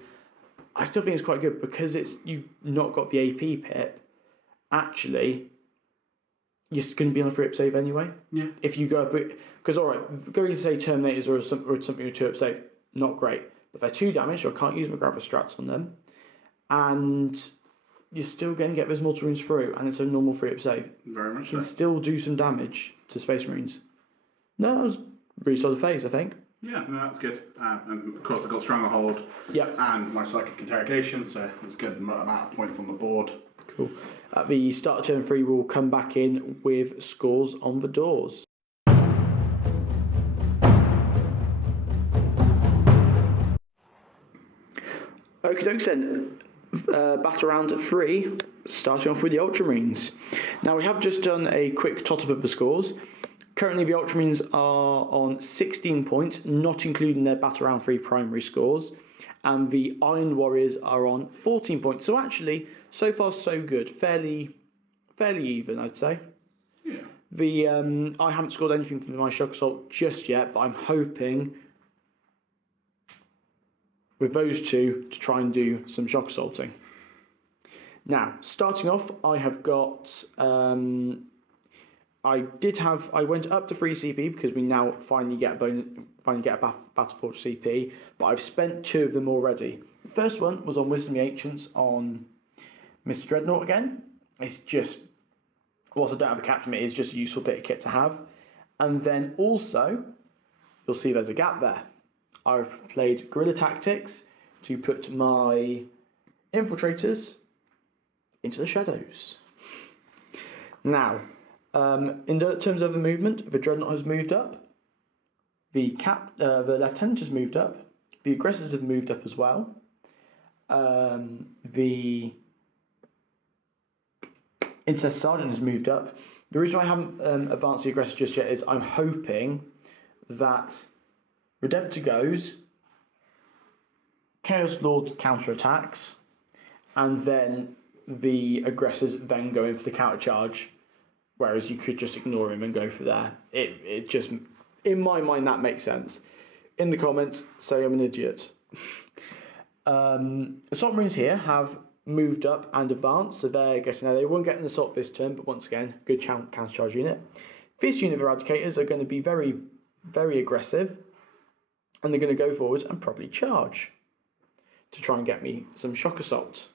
I still think it's quite good because you've not got the AP pip. Actually, you're going to be on a 3-up save anyway. Yeah. If you go up, because alright, going to say Terminators or something with a 2-up save, not great. But they're 2 damage, so I can't use my Grabber Strats on them. And you're still going to get those mortal wounds through, and it's a normal 3-up save. Very much You can still do some damage to Space Marines. No, that was a really solid phase, I think. Yeah, no, that's good. And of course, I got Stranglehold. Yep. And my Psychic Interrogation, so it's a good amount of points on the board. Cool. At the start of turn 3, we'll come back in with scores on the doors. Okie dokes then. Battle round 3, starting off with the ultramarines. Now we have just done a quick tot-up of the scores. Currently the ultramarines are on 16 points, not including their battle round 3 primary scores, and the iron warriors are on 14 points. So actually, so far so good, fairly even, I'd say. Yeah. I haven't scored anything from my shock assault just yet, but I'm hoping with those two to try and do some shock assaulting. Now, starting off, I have got. I went up to 3 CP because we now finally get a Battleforge CP, but I've spent 2 of them already. The first one was on Wisdom the Ancients on Mr. Dreadnought again. It's just, whilst I don't have a captain, it is just a useful bit of kit to have. And then also, you'll see there's a gap there. I've played Guerrilla Tactics to put my infiltrators into the shadows. Now, in terms of the movement, the Dreadnought has moved up. The Lieutenant has moved up. The Aggressors have moved up as well. The Intercessor Sergeant has moved up. The reason why I haven't advanced the Aggressor just yet is I'm hoping that Redemptor goes, Chaos Lord counterattacks, and then the Aggressors then go in for the counter charge, whereas you could just ignore him and go for there. It just, in my mind, that makes sense. In the comments, say I'm an idiot. Assault Marines here have moved up and advanced, so they're getting there. They won't get an assault this turn, but once again, good counter charge unit. This unit of Eradicators are going to be very, very aggressive, and they're going to go forwards and probably charge to try and get me some shock assault.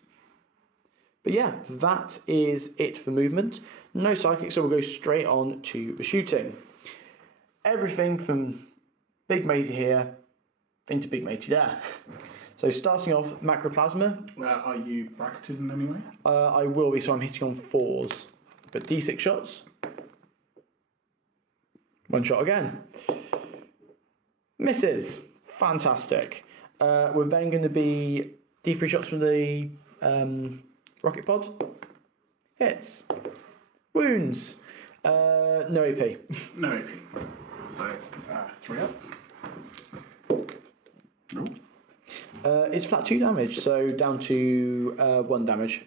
But yeah, that is it for movement. No psychic, so we'll go straight on to the shooting. Everything from Big Matey here into Big Matey there. So starting off, Macroplasma. Are you bracketed in any way? I will be, so I'm hitting on 4s. But D6 shots. 1 shot again. Misses. Fantastic. We're then going to be D3 shots from the rocket pod. Hits. Wounds. No AP. No AP. So, 3 up. Nope. It's flat 2 damage, so down to 1 damage.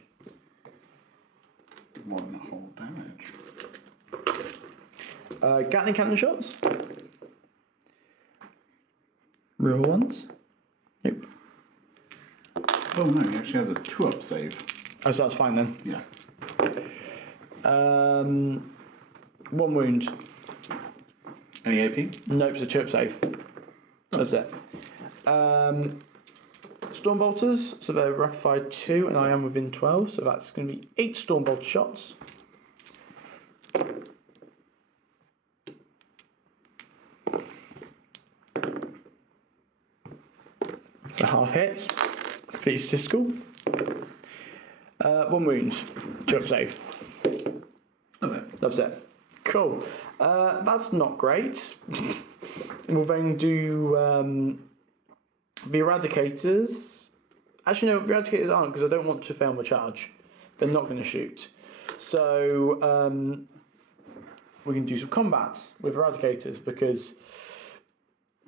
1 whole damage. Gatling cannon shots. Real ones. Nope. Oh no, he actually has a 2-up save. Oh, so that's fine then. Yeah. 1 wound. Any AP? Nope, it's a 2-up save. That's it. Stormbolters, so they're rapidified 2, and I am within 12, so that's going to be 8 Stormbolt shots. So half hits, pretty statistical. 1 wound, 2-up save. Love it. Loves it. Cool. That's not great. We'll then do the Eradicators. Actually, no, the Eradicators aren't, because I don't want to fail my charge. They're not going to shoot. So we can do some combats with Eradicators, because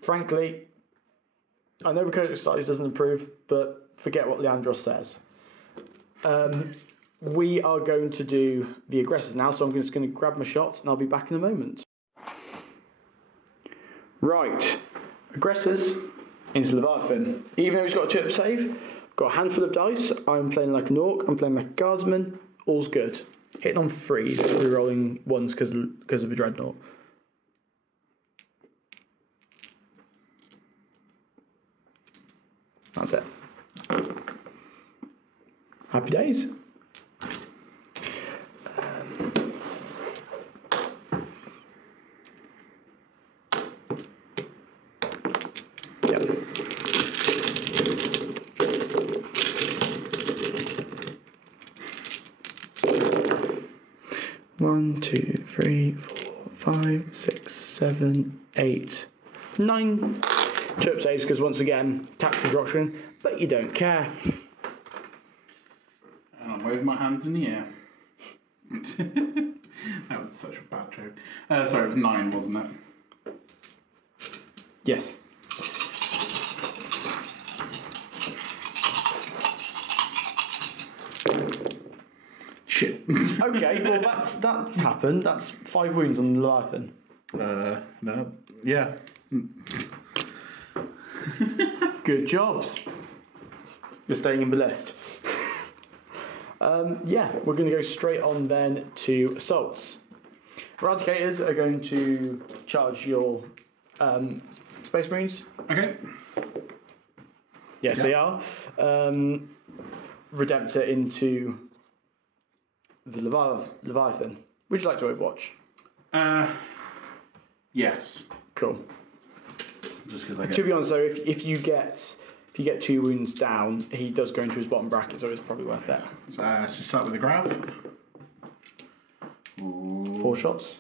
frankly, I know the Codec Studies doesn't improve, but forget what Leandros says. We are going to do the Aggressors now, so I'm just going to grab my shots and I'll be back in a moment. Right, Aggressors into Leviathan. Even though he's got a 2-up save, got a handful of dice, I'm playing like an orc, I'm playing like a guardsman, all's good. Hitting on 3s, rerolling 1s because of the Dreadnought. That's it. Happy days. Yep. One, 2, 3, 4, 5, 6, 7, 8, 9. 2 up saves because once again, tactical doctrine, but you don't care. And I'm waving my hands in the air. That was such a bad joke. Sorry, it was 9, wasn't it? Yes. Shit. Okay, well that happened. That's 5 wounds on the Leviathan. No. Yeah. Good jobs. You're staying in the list. Yeah, we're going to go straight on then to assaults. Eradicators are going to charge your Space Marines. Okay. Yes, Yeah. they are. Redemptor into the Leviathan. Would you like to Overwatch? Yes. Cool. Just because I To get... be honest, though, if you get 2 wounds down, he does go into his bottom bracket, so it's probably worth it. Let's just start with the grav. Ooh. 4 shots.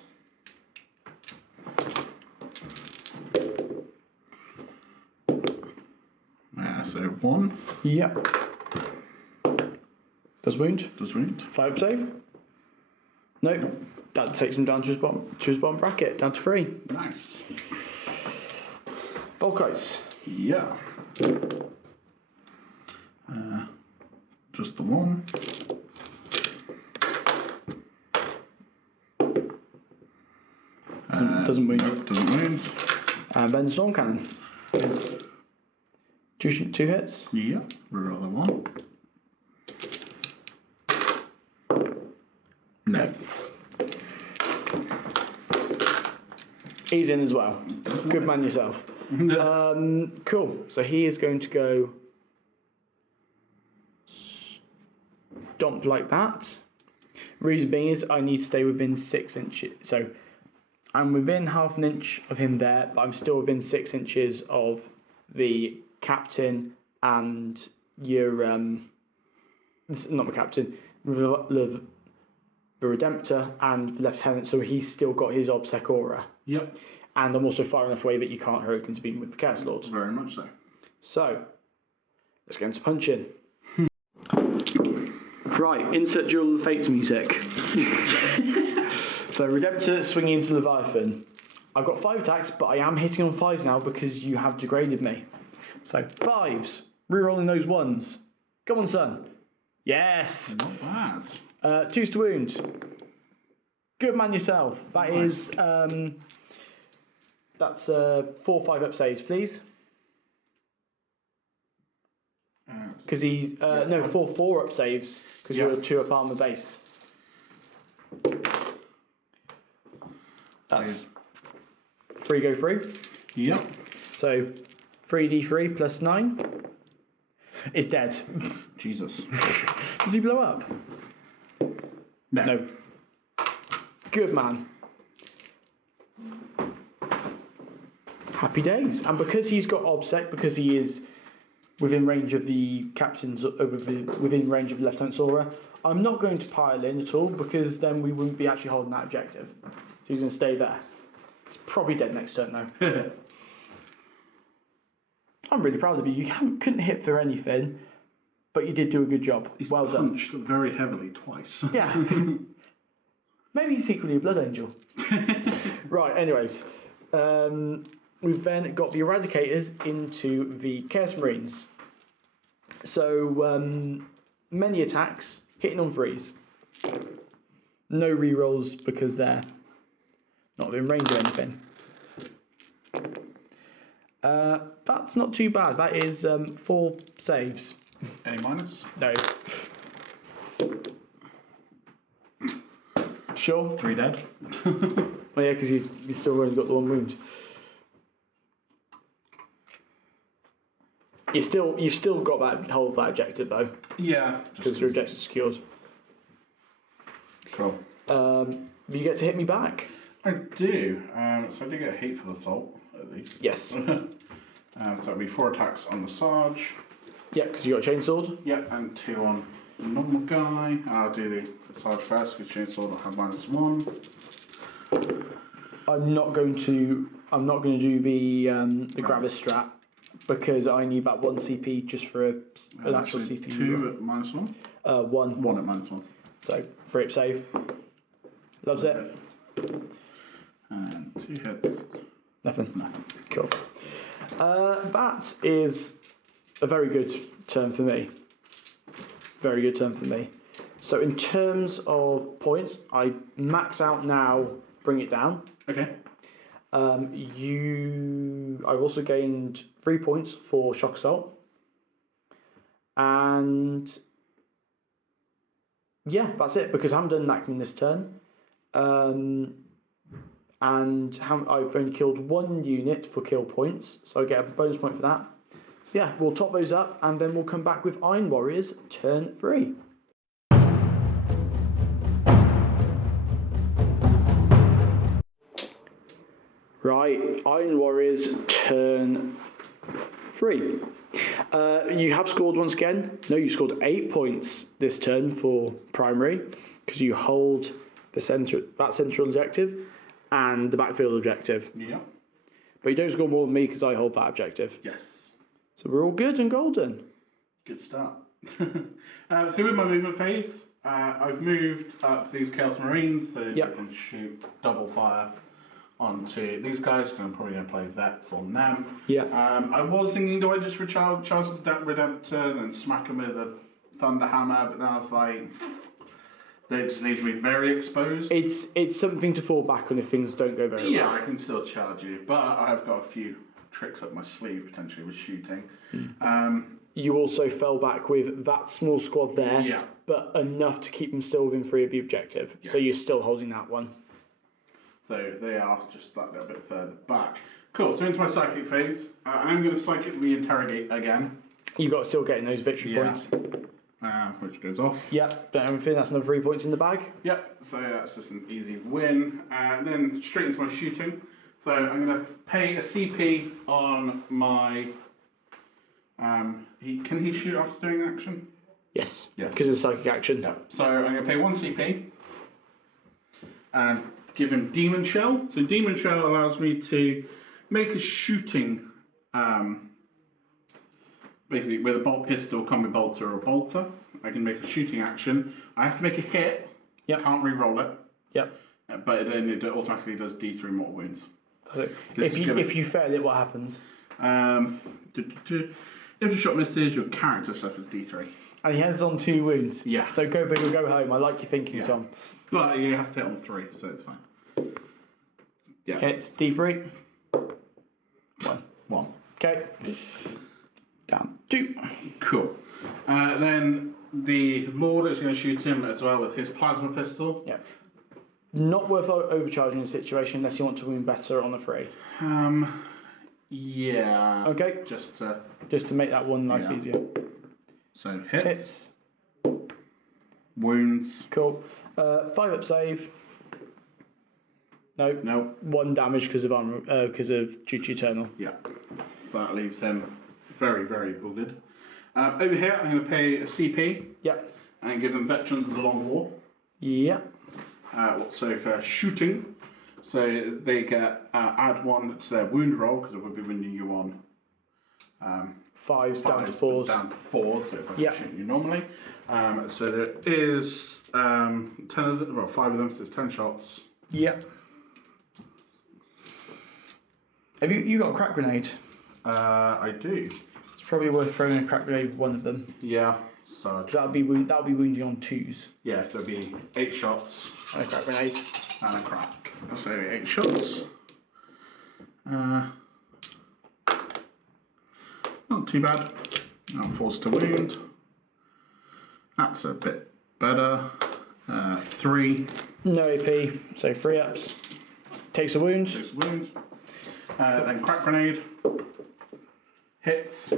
So 1. Yep. Does wound. Does wound. 5 save. No, that takes him down to his bottom bracket, down to 3. Nice. Volkites. Yeah. Just the 1. Doesn't wound. Nope, doesn't wound. And then Storm Cannon. Is 2 hits. Yeah. Reroll the 1. No. He's in as well. Good man yourself. Cool. So he is going to go stomp like that. Reason being is I need to stay within 6 inches. So I'm within half an inch of him there, but I'm still within 6 inches of the captain and your not the captain, the Redemptor and the Lieutenant. So he's still got his Obsec aura. Yep. And I'm also far enough away that you can't hurricane into beam with the Chaos Lords. Very much so. So, let's get into punching. Right, insert Duel of the Fates music. So, Redemptor swinging into Leviathan. I've got 5 attacks, but I am hitting on 5s now because you have degraded me. So, 5s. Rerolling those 1s. Come on, son. Yes! Not bad. 2s to wound. Good man yourself. That is... That's 4 5 up saves, please. Because he's... no, 4 up saves, because you're 2 up armor base. That's 3 go through. Yep. So 3d3 plus 9 is dead. Jesus. Does he blow up? No. No. Good man. Happy days. And because he's got Obsec, because he is within range of the captain's, within range of the Lieutenant's aura, I'm not going to pile in at all, because then we wouldn't be actually holding that objective. So he's going to stay there. It's probably dead next turn though. I'm really proud of you. You couldn't hit for anything, but you did do a good job. He's well done. punched very heavily twice. Yeah. Maybe he's secretly a blood angel. Right, anyways. We've then got the Eradicators into the Chaos Marines. So, many attacks, hitting on 3s. No rerolls because they're not within range or anything. That's not too bad. That is 4 saves. A minus? No. Sure. 3 dead. Well, yeah, because he's still only got the 1 wound. You've still got that hold that objective though, Yeah. because your objective's secured. Cool. You get to hit me back. I do. So I do get a hateful assault, at least. Yes. So it'll be 4 attacks on the Sarge. Yeah, because you got a chainsword. Yep, and 2 on the normal guy. I'll do the Sarge first, because chainsaw will have -1. I'm not going to do the Gravis strat because I need that 1 CP just for an actual So CP. 2 at -1. 1. 1 at -1. So 3 up save. Loves it. And 2 hits. Nothing. Nothing. Cool. That is a very good turn for me. Very good turn for me. So in terms of points, I max out now, bring it down. Okay. I've also gained 3 points for shock assault. And yeah, that's it, because I haven't done Knackman this turn. And I've only killed 1 unit for kill points, so I get a bonus point for that. So yeah, we'll top those up, and then we'll come back with Iron Warriors turn 3. Right, Iron Warriors turn 3. You have scored once again. No, you scored 8 points this turn for primary, because you hold that central objective and the backfield objective. Yeah. But you don't score more than me because I hold that objective. Yes. So we're all good and golden. Good start. So with my movement phase, I've moved up these Chaos Marines, so Yep. I can shoot double fire onto these guys, because I'm probably going to play vets on them. Yeah. I was thinking, do I just recharge the Redemptor and smack them with a Thunder Hammer, but then I was like, they just need to be very exposed. It's something to fall back on if things don't go very Yeah, well. I can still charge you, but I've got a few tricks up my sleeve potentially with shooting. You also fell back with that small squad there, Yeah. but enough to keep them still within 3 of the objective. So Yes. you're still holding that one. So they are just that little bit further back. Cool, so into my psychic phase. I'm going to psychically interrogate again. You've got to still getting those victory points. Which goes off. Yep, don't have anything, that's another 3 points in the bag. Yep, so that's just an easy win. Then straight into my shooting. So I'm going to pay a CP on my... can he shoot after doing an action? Yes, Yes. because it's psychic action. Yeah. So I'm going to pay 1 CP and give him Demon Shell. So Demon Shell allows me to make a shooting, basically with a bolt pistol, combi bolter or bolter. I can make a shooting action. I have to make a hit. Yep. Can't re-roll it. Yep. But then it automatically does D3 mortal wounds. So it's if you fail it, what happens? If the shot misses, your character suffers D3. And he has on 2 wounds. Yeah. So go big or go home. I like your thinking, Yeah. Tom. But he has to hit on 3, so it's fine. Yeah. It's D3. 1. Okay. Down 2. Cool. Then the Lord is going to shoot him as well with his plasma pistol. Yeah. Not worth overcharging the situation unless you want to win better on a 3. Yeah. Okay. Just to make that one life Yeah. easier. so hits, Hits. wounds. Cool. 5 up save. No. No. 1 damage because of armor, because of Chuchi Eternal. Yeah. So that leaves him very, very boogered. Over here, I'm going to pay a CP Yep. and give them Veterans of the Long War. Yep. So for shooting, so they get add 1 to their wound roll, because it would be wounding you on 5s down to 5s, 4s. down to 4s, so it's like Yeah. shooting you normally. So there is 10 of them, well 5 of them, so there's 10 shots. Yep. Have you got a crack grenade? I do. It's probably worth throwing a crack grenade with one of them. Yeah. So That'll be wounding on 2s. yeah, so it'd be 8 shots And a crack grenade. and a crack. So 8 shots. Not too bad. Now forced to wound. That's a bit better. 3. No AP, so 3 ups. Takes a wound. Takes a wound. Then crack grenade. Hits.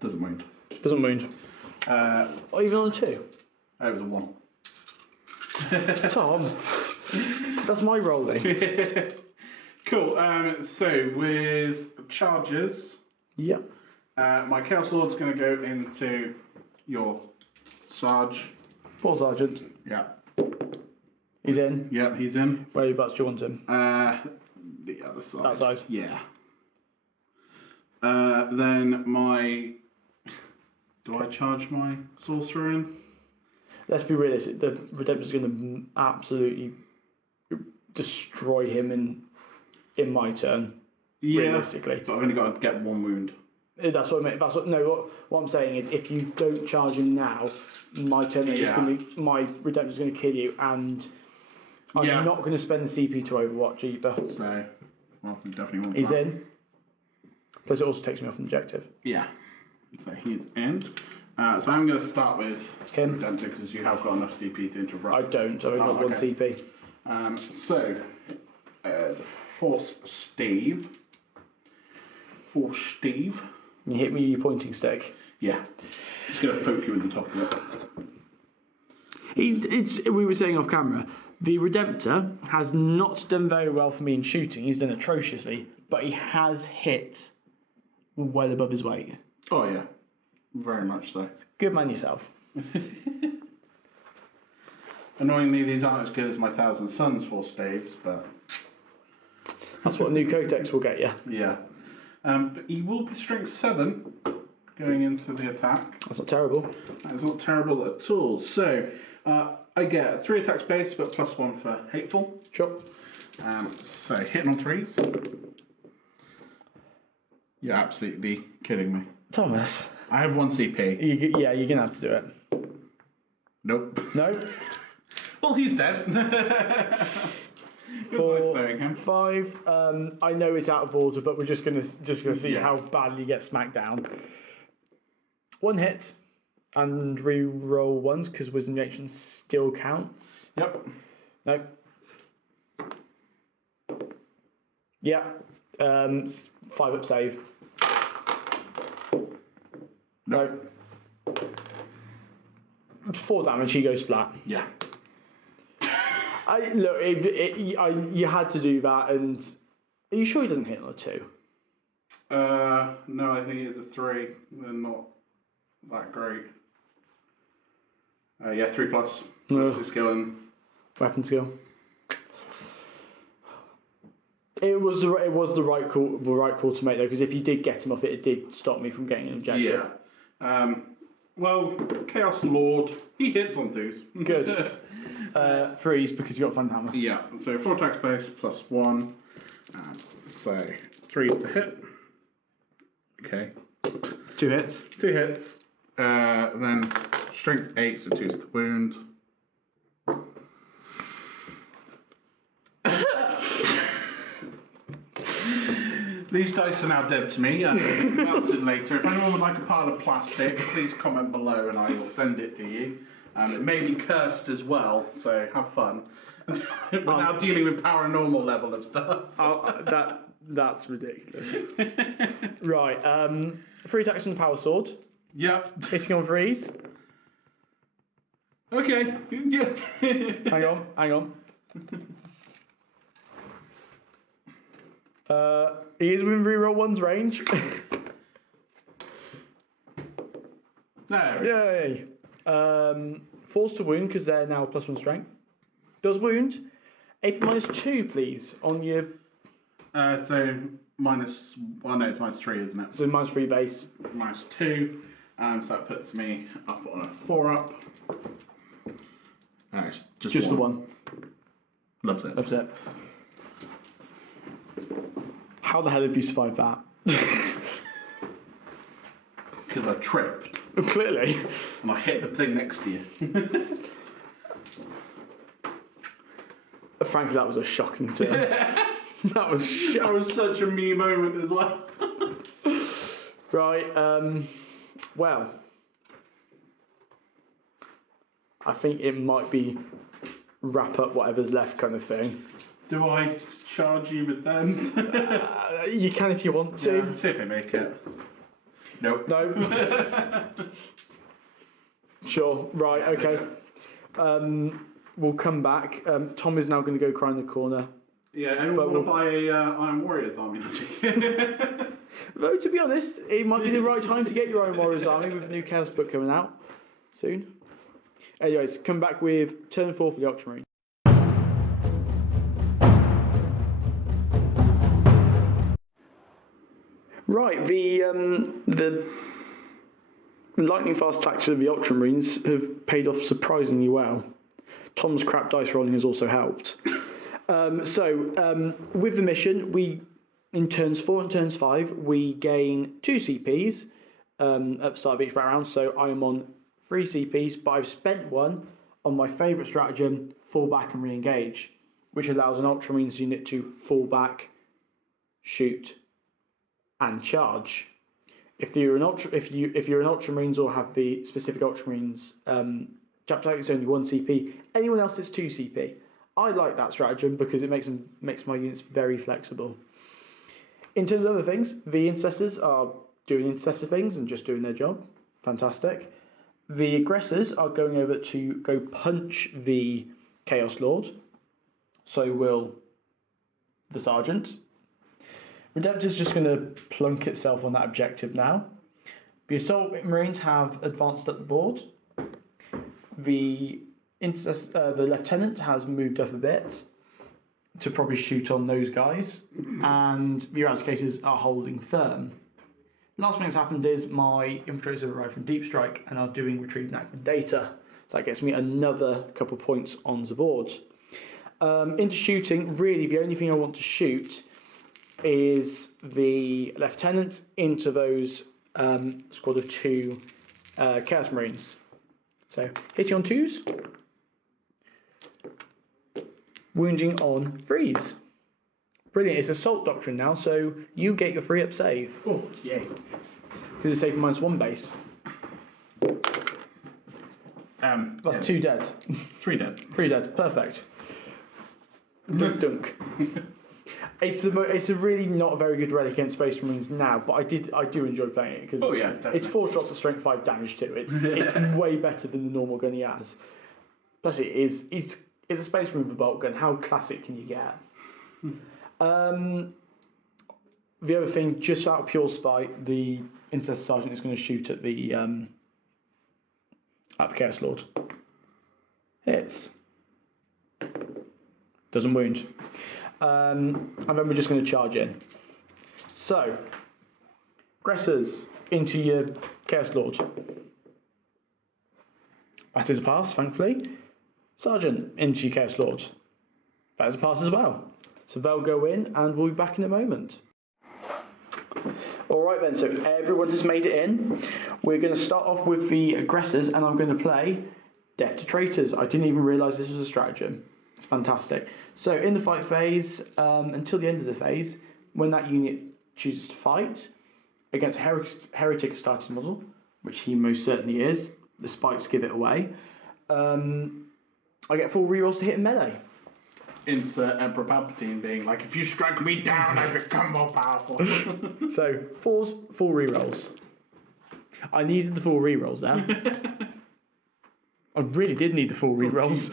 Doesn't wound. Doesn't wound. Or even on a 2. It was a 1. Tom, that's my rolling. Cool. So with charges, Yep. my Chaos Lord's going to go into your Sarge. Poor Sergeant. Yeah. He's in. Yep, he's in. Whereabouts do you want him? The other side. That side? Yeah. Then my... Do I charge my sorcerer in? Let's be realistic. The Redemptor's going to absolutely destroy him in my turn. Yeah, realistically, but I've only got to get 1 wound. That's what I mean. What I'm saying is, if you don't charge him now, my turn my Redemptor's going to kill you, and I'm not going to spend the CP to Overwatch either. So, well, I definitely want He's that. in. Plus, it also takes me off an objective. Yeah. So he's in. So I'm going to start with Him. Redemptor because you have got enough CP to interrupt. I don't. I've only got 1 CP. So, Force Steve. For Steve. You hit me with your pointing stick. Yeah. It's going to poke you in the top of it. We were saying off camera, the Redemptor has not done very well for me in shooting. He's done atrociously, but he has hit well above his weight. Oh, yeah. Very much so. Good man yourself. Annoyingly, these aren't as good as my Thousand Suns Force Staves, but... That's what a new codex will get you. Yeah. But he will be strength 7 going into the attack. That's not terrible. That is not terrible at all. So, I get 3 attacks base, but +1 for Hateful. Sure. So, hitting on 3s. You're absolutely kidding me. Thomas. I have 1 CP. You're going to have to do it. Nope. No? Well, he's dead. For him. 5, I know it's out of order, but we're just gonna see how badly you get smacked down. 1 hit, and re-roll 1s because wisdom reaction still counts. Yep. No. Yeah. 5 up save. No. 4 damage. He goes flat. Yeah. You had to do that, and are you sure he doesn't hit on a 2? No, I think it's a 3. They're not that great. 3 plus. No. The skill and Weapon skill. It was the right call to make though, because if you did get him off it did stop me from getting an objective. Yeah. Well, Chaos Lord, he hits on 2s. Good. 3s because you got Fun Hammer. Yeah, so 4 attacks base +1. So 3 is the hit. Okay. 2 hits. 2 hits. Then strength 8, so 2 is the wound. These dice are now dead to me. Melted later. If anyone would like a pile of plastic, please comment below and I will send it to you. It may be cursed as well, so have fun. We're now dealing with paranormal level of stuff. That's ridiculous. Right. 3 attacks from the power sword. Yep. Hitting on 3s. Okay. Hang on. He is within reroll 1's range. No. Yay. Force to wound because they're now +1 strength. Does wound. AP -2, please, on your. So minus. Well, no, it's -3, isn't it? So -3 base. -2. So that puts me up on a 4 up. It's Just the one. Loves it. That's it. How the hell have you survived that? Because I tripped. Clearly. And I hit the thing next to you. Frankly, that was a shocking turn. That was That was such a me moment as well. Right, well. I think it might be wrap up whatever's left kind of thing. Do I charge you with them? You can if you want to. Yeah, see if they make it. Nope. No. Sure. Right. Okay. We'll come back. Tom is now going to go cry in the corner. Yeah, anyone want to buy a Iron Warriors army? Though, to be honest, it might be the right time to get your own Warriors army with a new Chaos book coming out soon. Anyways, come back with turn 4 for the Ultramarines. Right, the lightning fast tactics of the ultramarines have paid off surprisingly well. Tom's crap dice rolling has also helped. With the mission, in turns 4 and turns 5, we gain 2 CPs at the start of each round. So I am on 3 CPs, but I've spent one on my favourite stratagem, fall back and re-engage, which allows an ultramarines unit to fall back, shoot, and charge. If you're an ultramarines or have the specific ultramarines chapter tactic, it's only 1 CP. Anyone else is 2 CP. I like that stratagem because it makes my units very flexible. In terms of other things, the intercessors are doing intercessor things and just doing their job. Fantastic. The aggressors are going over to go punch the Chaos Lord. So will the Sergeant. Redemptor's just going to plunk itself on that objective now. The Assault Marines have advanced up the board. The Lieutenant has moved up a bit to probably shoot on those guys. And the Eradicators are holding firm. Last thing that's happened is my infiltrators have arrived from Deep Strike and are doing retrieve enactment data. So that gets me another couple of points on the board. Into shooting, really the only thing I want to shoot is the Lieutenant into those squad of 2 Chaos Marines. So hitting on 2s, wounding on 3s. Brilliant, it's Assault Doctrine now, so you get your 3-up save. Oh, yay. Because it's saving -1 base. That's 2 dead. 3 dead. 3 dead, perfect. Dunk dunk. It's a really not a very good relic against Space Marines now, but I do enjoy playing it because it's 4 shots of strength 5 damage too. It's way better than the normal gun he has. Plus it's a Space Marine with a bolt gun. How classic can you get? The other thing, just out of pure spite, the Intercessor Sergeant is going to shoot at the Chaos Lord. Hits. Doesn't wound. And then we're just going to charge in. So, aggressors into your Chaos Lord. That is a pass, thankfully. Sergeant into your Chaos Lord. That is a pass as well. So they'll go in and we'll be back in a moment. Alright then, so everyone has made it in. We're going to start off with the aggressors and I'm going to play Death to Traitors. I didn't even realise this was a stratagem. It's fantastic. So in the fight phase, until the end of the phase, when that unit chooses to fight against a heretic starting model, which he most certainly is, the spikes give it away, I get full rerolls to hit in melee. Insert Emperor Palpatine being like, if you strike me down, I become more powerful. So 4s, full rerolls. I needed the full rerolls now. I really did need the full rerolls.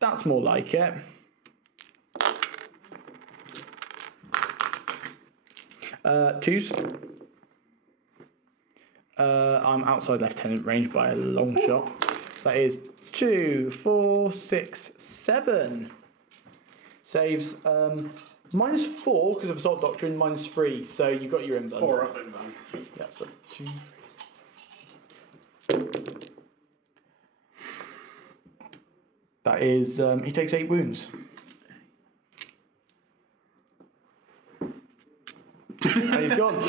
That's more like it. Twos. I'm outside lieutenant range by a long shot. So that is 2, 4, 6, 7. Saves -4 because of Assault Doctrine, -3. So you got your inbound. 4 up inbound. Yeah, so 2. That is, he takes 8 wounds. And he's gone.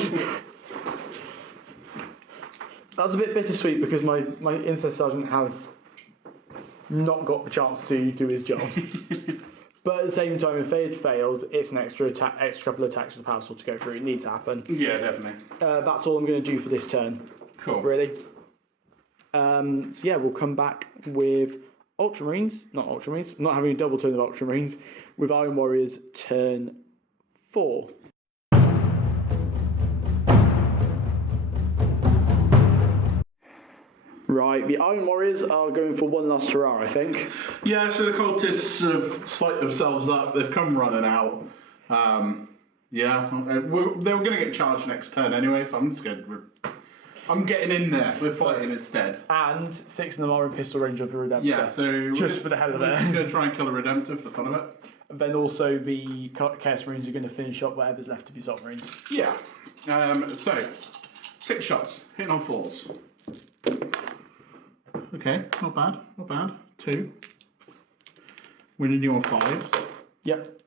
That's a bit bittersweet because my Intercessor Sergeant has not got the chance to do his job. But at the same time, if they had failed, it's an extra couple of attacks with the Power Sword to go through. It needs to happen. Yeah, definitely. That's all I'm going to do for this turn. Cool. Really. So yeah, we'll come back with Ultramarines, not having a double turn of Ultramarines, with Iron Warriors turn 4. Right, the Iron Warriors are going for one last hurrah, I think. Yeah, so the cultists have psyched themselves up. They've come running out. They were going to get charged next turn anyway, so I'm just going to I'm getting in there. We're fighting instead. And 6 of them are in pistol range of the Redemptor. Yeah, so just for the hell of we're just it. going to try and kill a Redemptor for the fun of it. And then also the Chaos Marines are going to finish up whatever's left of your Ultramarines. Yeah. So 6 shots, hitting on 4s. Okay, not bad, not bad. 2. Winning you on 5s. Yep.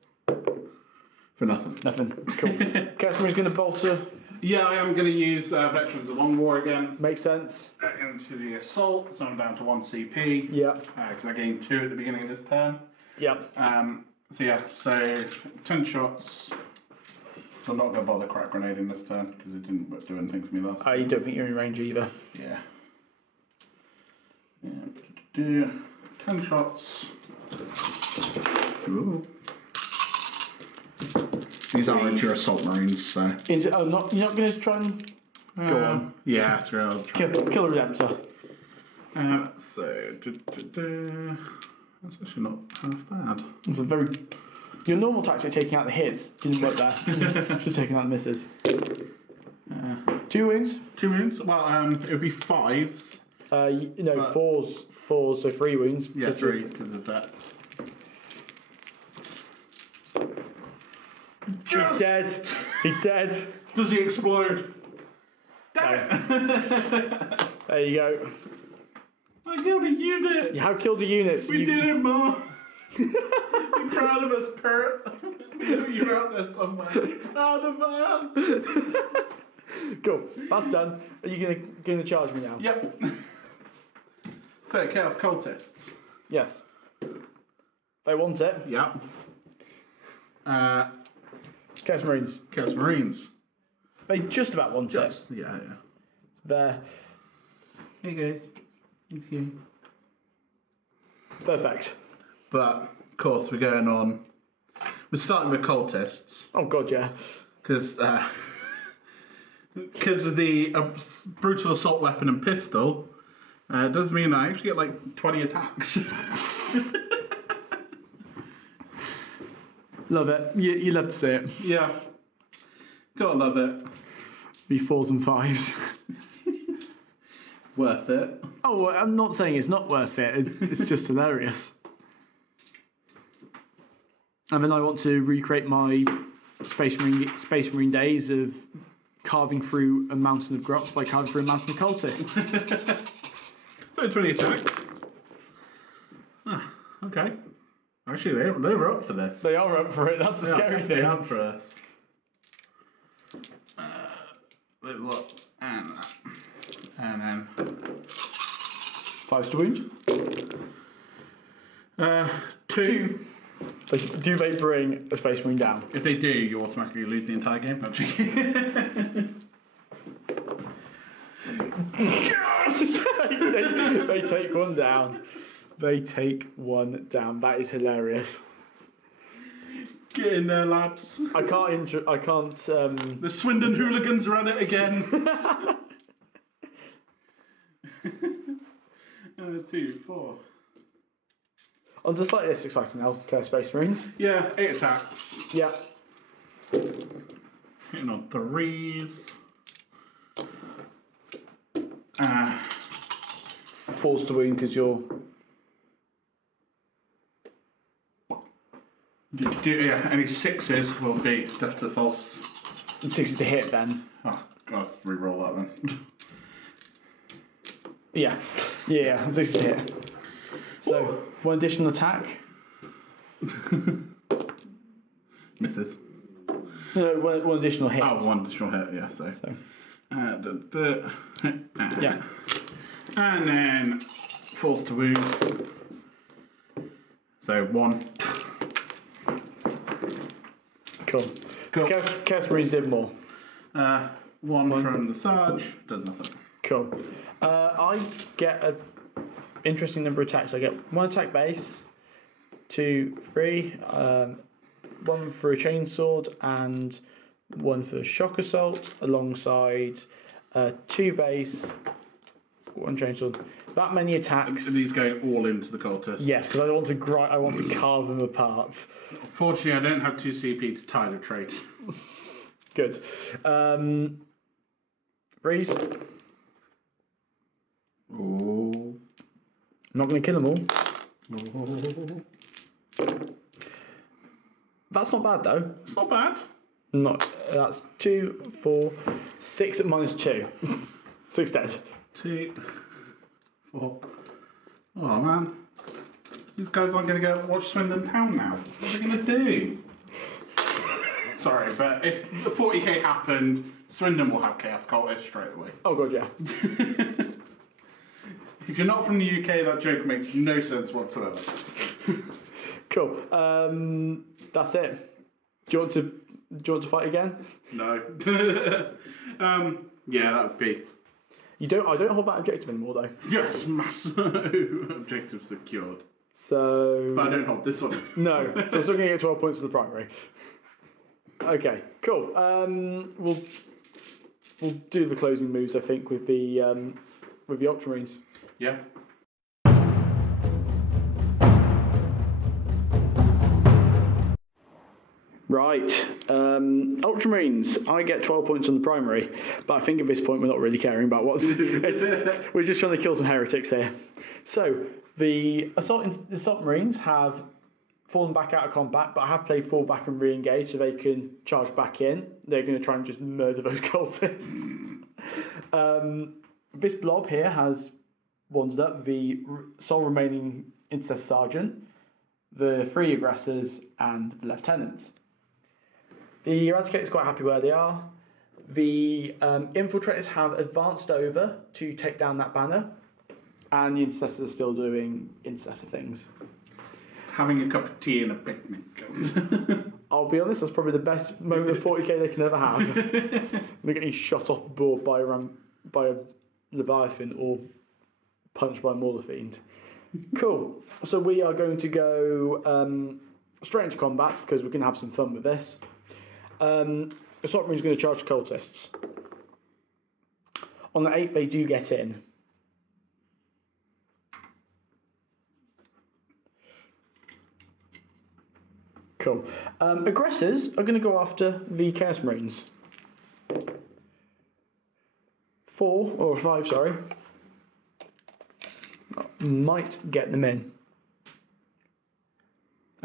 For nothing. Nothing. Cool. Chaos Marine's going to bolter. Yeah, I am going to use Veterans of Long War again. Makes sense. Into the assault, so I'm down to 1 CP. Yeah. Because I gained 2 at the beginning of this turn. Yeah. So 10 shots. So I'm not going to bother crack grenading this turn because it didn't do anything for me last I don't think you're in range either. Yeah. Yeah. 10 shots. Ooh. These aren't your assault marines, so. You're not going to try and go on. Yeah, so I'll try. Kill a Redemptor. That's actually not half bad. It's a very. Your normal tactic taking out the hits didn't work there. Should have taken out the misses. 2 wounds. 2 wounds. Well, it would be 5s. Fours, so 3 wounds. Yeah, 3 because of that. He's dead. He's dead. Does he explode? Damn it. There you go. I killed a unit. You have killed the units. We did it, Mom. I'm proud of us, Kurt. We know you're out there somewhere. Proud of us. Cool. That's done. Are you gonna charge me now? Yep. So, Chaos Cultists. Yes. They want it. Yep. Chaos Marines. Chaos Marines. They just about want it. Yeah. There. Hey guys. Thank you. Perfect. But, of course, we're going on. We're starting with cultists. Oh god, yeah. Because of the brutal assault weapon and pistol, does mean I actually get like 20 attacks. Love it. You love to see it. Yeah. Gotta love it. Be 4s and 5s. Worth it. Oh, I'm not saying it's not worth it. It's just hilarious. And then I want to recreate my Space Marine days of carving through a mountain of grots by carving through a mountain of cultists. So 20 attacks. Okay. Actually, they were up for this. They are up for it. That's the scary thing. They are up for us. Look, and then 5s to wound. 2. Do they bring a Space Marine down? If they do, you automatically lose the entire game. I'm joking. they take 1 down. They take 1 down. That is hilarious. Get in there, lads. I can't. The Swindon hooligans are at it again. 2, 4. I'm just like this exciting now, Space Marines. Yeah, 8 attacks. Yeah. Hitting on 3s. 4s to wound because you're. Yeah, any 6s will be death to false. And 6s to hit then. Oh, God, re-roll that then. Yeah. 6s to hit. So, 1 additional attack. Misses. No, 1 additional hit. Oh, 1 additional hit, yeah, so. Yeah. And then force to wound. So 1. Cool. Chaos Marines did more. 1 from the Sarge, does nothing. Cool. I get an interesting number of attacks. I get 1 attack base, 2, 3, 1 for a chainsword, and 1 for shock assault, alongside 2 base, 1 chainsword. That many attacks. And these go all into the cultists. Yes, because I want to carve them apart. Fortunately, I don't have 2 CP to tie the trait. Good. Freeze. Oh. Not going to kill them all. Oh. That's not bad though. It's not bad. Not. That's 2, 4, 6 at -2. 6 dead. 2, 4. Oh man. These guys aren't going to go watch Swindon Town now. What are they going to do? Sorry, but if the 40k happened, Swindon will have Chaos Cultists straight away. Oh god, yeah. If you're not from the UK, that joke makes no sense whatsoever. Cool. That's it. Do you want to fight again? No. Yeah, that would be. I don't hold that objective anymore though. Yes, massive objective secured. So. But I don't hold this one. No. So I'm still going to get 12 points for the primary. Okay. Cool. We'll do the closing moves, I think, with the ultramarines. Yeah. Right, ultramarines. I get 12 points on the primary, but I think at this point we're not really caring about we're just trying to kill some heretics here. So the assault marines have fallen back out of combat, but I have played fall back and re-engage so they can charge back in. They're going to try and just murder those cultists. This blob here has wandered up, the sole remaining incest sergeant, the 3 aggressors, and the lieutenant. The Eradicators quite happy where they are. The infiltrators have advanced over to take down that banner, and the intercessors are still doing intercessor things. Having a cup of tea and a picnic. I'll be honest, that's probably the best moment of 40k they can ever have. They're getting shot off the board by a Leviathan or punched by a Mauler Fiend. Cool. So we are going to go straight into combat because we can have some fun with this. Assault Marine's going to charge cultists. On the 8, they do get in. Cool. Aggressors are going to go after the Chaos Marines. 4 or 5, sorry. Might get them in.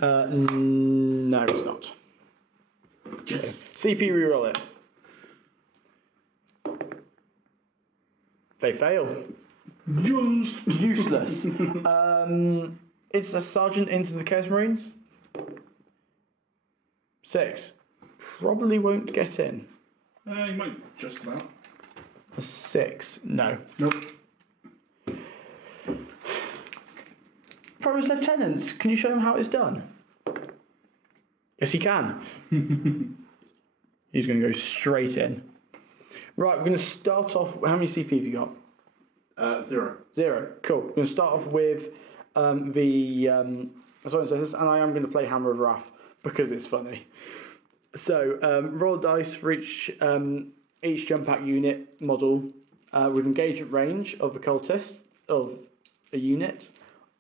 No, it's not. Okay. CP reroll it. They fail. Useless. It's a sergeant into the Chaos Marines. 6. Probably won't get in. You might just about. A 6. No. Nope. Provost Lieutenants, can you show him how it's done? Yes, he can. He's going to go straight in. Right, we're going to start off. How many CP have you got? 0. 0. Cool. We're going to start off with the assault intercessors, and I am going to play Hammer of Wrath because it's funny. So roll dice for each jump pack unit model with engagement range of the cultist of a unit.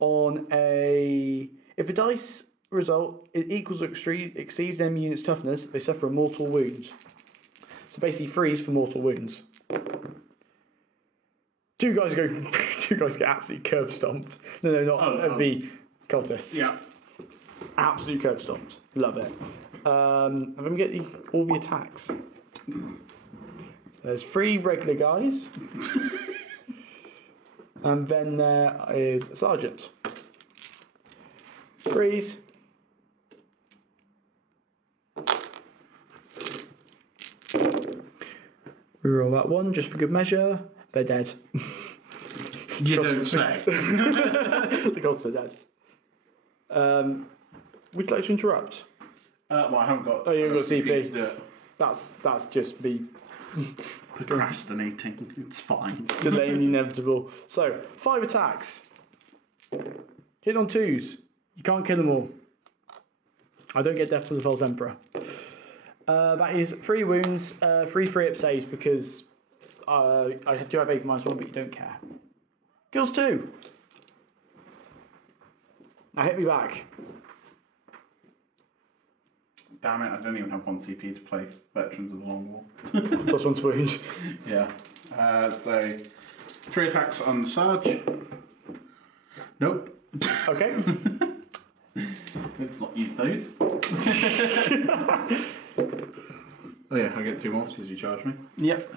On a, if a dice result it equals or exceeds them unit's toughness, they suffer a mortal wound. So basically, freeze for mortal wounds. Two guys get absolutely curb stomped. No, not the cultists. Yeah. Absolute curb stomped. Love it. And then we get all the attacks. So there's 3 regular guys. And then there is a sergeant. Freeze. We roll that one just for good measure. They're dead. You don't say. The gods are dead. Would you like to interrupt? Well, I haven't got. Oh, you haven't got CP. to do it. That's just me Procrastinating. It's fine. delaying the inevitable. So 5 attacks. Hit on 2s. You can't kill them all. I don't get death for the false emperor. That is 3 wounds, 3 free up saves because I do have 8 -1, but you don't care. Kills 2. Now hit me back. Damn it! I don't even have 1 CP to play Veterans of the Long War. +1 to wound. Yeah. So 3 attacks on the Sarge. Nope. Okay. Let's not use those. Oh yeah, I get 2 more because you charged me. Yep.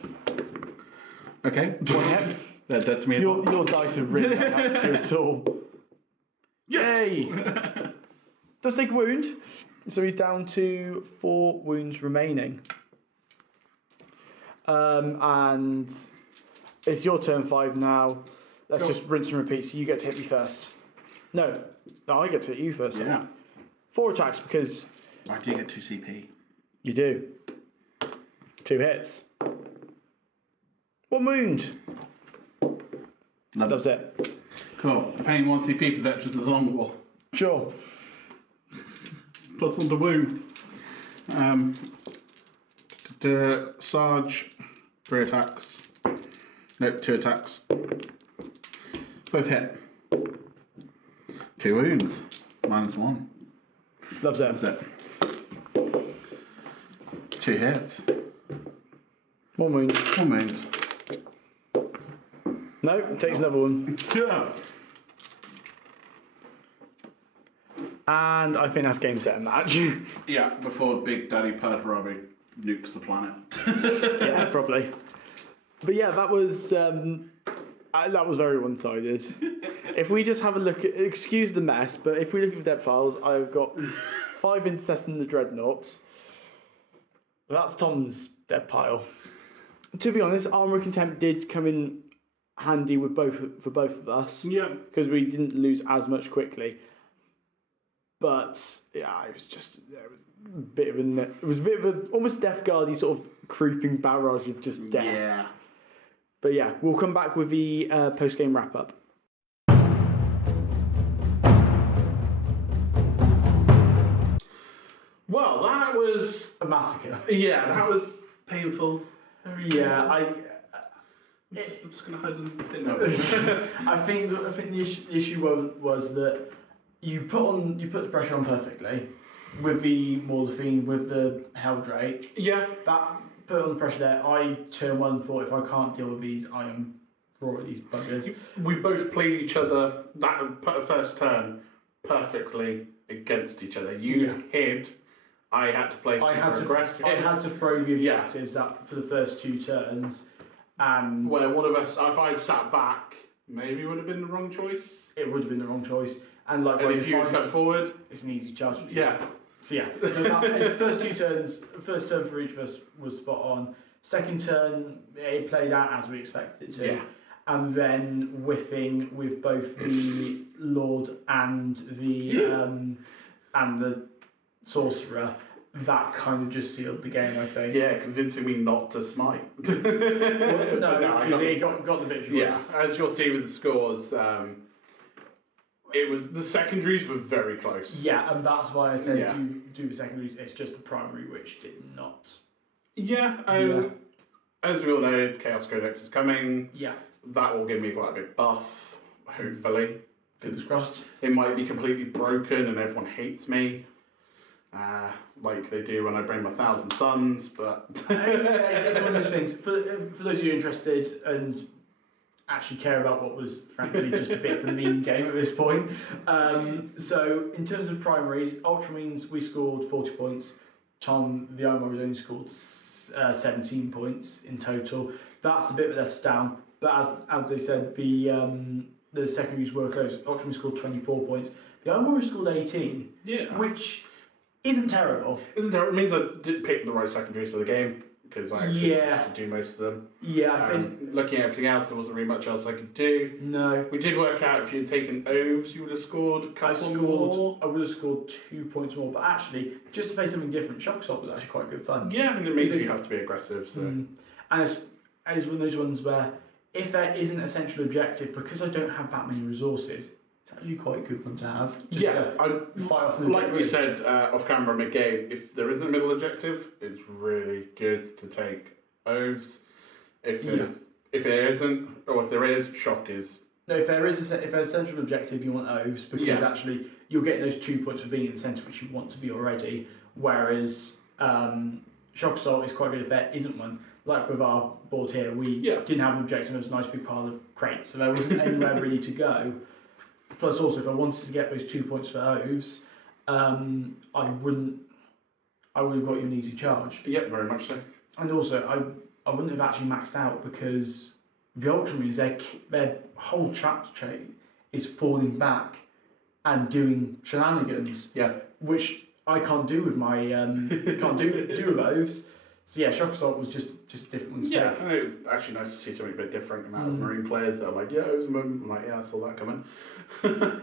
Okay. One hit. They're dead to me as well. Your dice have really not helped you at all. Yay! Does take a wound, so he's down to 4 wounds remaining. And it's your turn 5 now. Let's just rinse and repeat. So you get to hit me first. No, I get to hit you first. Yeah. 4 attacks because Why do you get 2 CP? you do. 2 hits. 1 wound. That's it. Cool. Paying 1 CP for Veterans of the Long War. Sure. Plus on the wound. The Sarge, 3 attacks. Nope, 2 attacks. Both hit. 2 wounds. -1. Loves it. That's it. 2 hits. 1 wound. 1 wound. No, takes another one. Yeah. And I think that's game, set, and match. Yeah, before Big Daddy Pertarabi nukes the planet. Yeah, probably. But yeah, that was very one-sided. If we just have a look at, excuse the mess, but if we look at the dead piles, I've got 5 Intercessors and the Dreadnoughts. That's Tom's dead pile. To be honest, Armour of Contempt did come in handy with both of us. Yeah. Because we didn't lose as much quickly. But yeah, it was a bit of a almost Death Guardy sort of creeping barrage of just death. Yeah. But yeah, we'll come back with the post-game wrap-up. Well, that was... A massacre. Yeah, that was painful. Yeah, I'm just going to hide in I think the issue was that you put the pressure on perfectly with the Morphine, with the Helldrake. Yeah. That put on the pressure there. I turn 1 and thought, if I can't deal with these, I am raw at these buggers. We both played each other that first turn perfectly against each other. You hid. I had to play aggressive. I had to throw the objectives up for the first 2 turns, and where one of us, if I'd sat back, maybe would have been the wrong choice. it would have been the wrong choice. And like, And if you had come forward, it's an easy charge. yeah. So yeah, the first 2 turns, first turn for each of us was spot on. Second turn, it played out as we expected it to. Yeah. And then whiffing with both the Lord and the Sorcerer, that kind of just sealed the game, I think. Yeah, convincing me not to smite. Well, no, because he got the victory. Yeah, as you'll see with the scores, it was the secondaries were very close. Yeah, and that's why I said do the secondaries. It's just the primary which did not. Yeah, as we all know, Chaos Codex is coming. Yeah. That will give me quite a big buff, hopefully. Fingers crossed. It might be completely broken and everyone hates me. Like they do when I bring my 1,000 Suns, but... It's one of those things. For those of you interested and actually care about what was, frankly, just a bit of a mean game at this point. So, in terms of primaries, Ultramarines, we scored 40 points. Tom, the Iron Warriors, only scored 17 points in total. That's the bit that let us down. But as they said, the secondaries were close. Ultramarines scored 24 points. The Iron Warriors scored 18. Yeah. Which isn't terrible. Isn't terrible. It means I did pick the right secondaries for the game, because I actually managed to do most of them. Yeah, I think... Looking at everything else, there wasn't really much else I could do. No. We did work out if you'd taken Oves, you would have scored a couple more. I would have scored 2 points more, but actually, just to play something different, Shock Assault was actually quite good fun. Yeah, and it means you have to be aggressive. So. And it's one of those ones where, if there is an essential objective, because I don't have that many resources, it's actually quite a good one to have. Just to fight off an like objective. we said off camera mid-game, if there isn't a middle objective, it's really good to take Oves. If there isn't, or if there is, Shock is. No, if there's a central objective, you want Oves, because actually you're getting those 2 points for being in the centre, which you want to be already, whereas Shock Assault is quite good if there isn't one. like with our board here, we didn't have an objective. There was a nice big pile of crates, so there wasn't anywhere really to go. Plus, also, if I wanted to get those 2 points for oaths, I would have got you an easy charge. Yep, very much so. And also, I wouldn't have actually maxed out because the ultramarines, their whole chapter trait is falling back and doing shenanigans. Yeah. Which I can't do with my can't do with oaths. So yeah, shock assault was just a different one to Yeah, take. and it was actually nice to see something a bit different amount of Marine players that are like, yeah, it was a moment. I'm like, yeah, I saw that coming.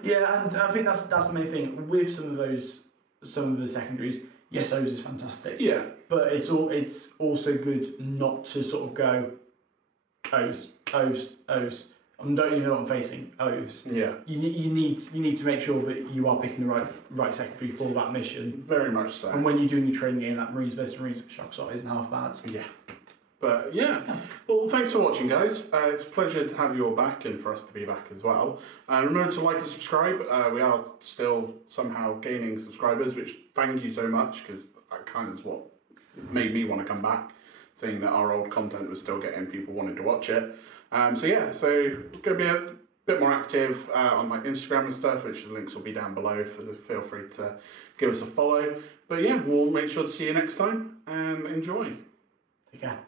Yeah, and I think that's the main thing with some of the secondaries. Yes, oaths is fantastic. Yeah. But it's also good not to sort of go oaths. I don't even know what I'm facing. Oaths. Yeah. You need to make sure that you are picking the right secondary for that mission. Very much so. And when you're doing your training game, that Marines versus Marines shock assault isn't half bad. Yeah. But yeah. Well, thanks for watching, guys. It's a pleasure to have you all back and for us to be back as well. Remember to like and subscribe. We are still somehow gaining subscribers, which thank you so much, because that kind of is what made me want to come back, seeing that our old content was still getting people wanting to watch it. So going to be a bit more active on my Instagram and stuff, which the links will be down below. Feel free to give us a follow. But yeah, we'll make sure to see you next time and enjoy. Take care.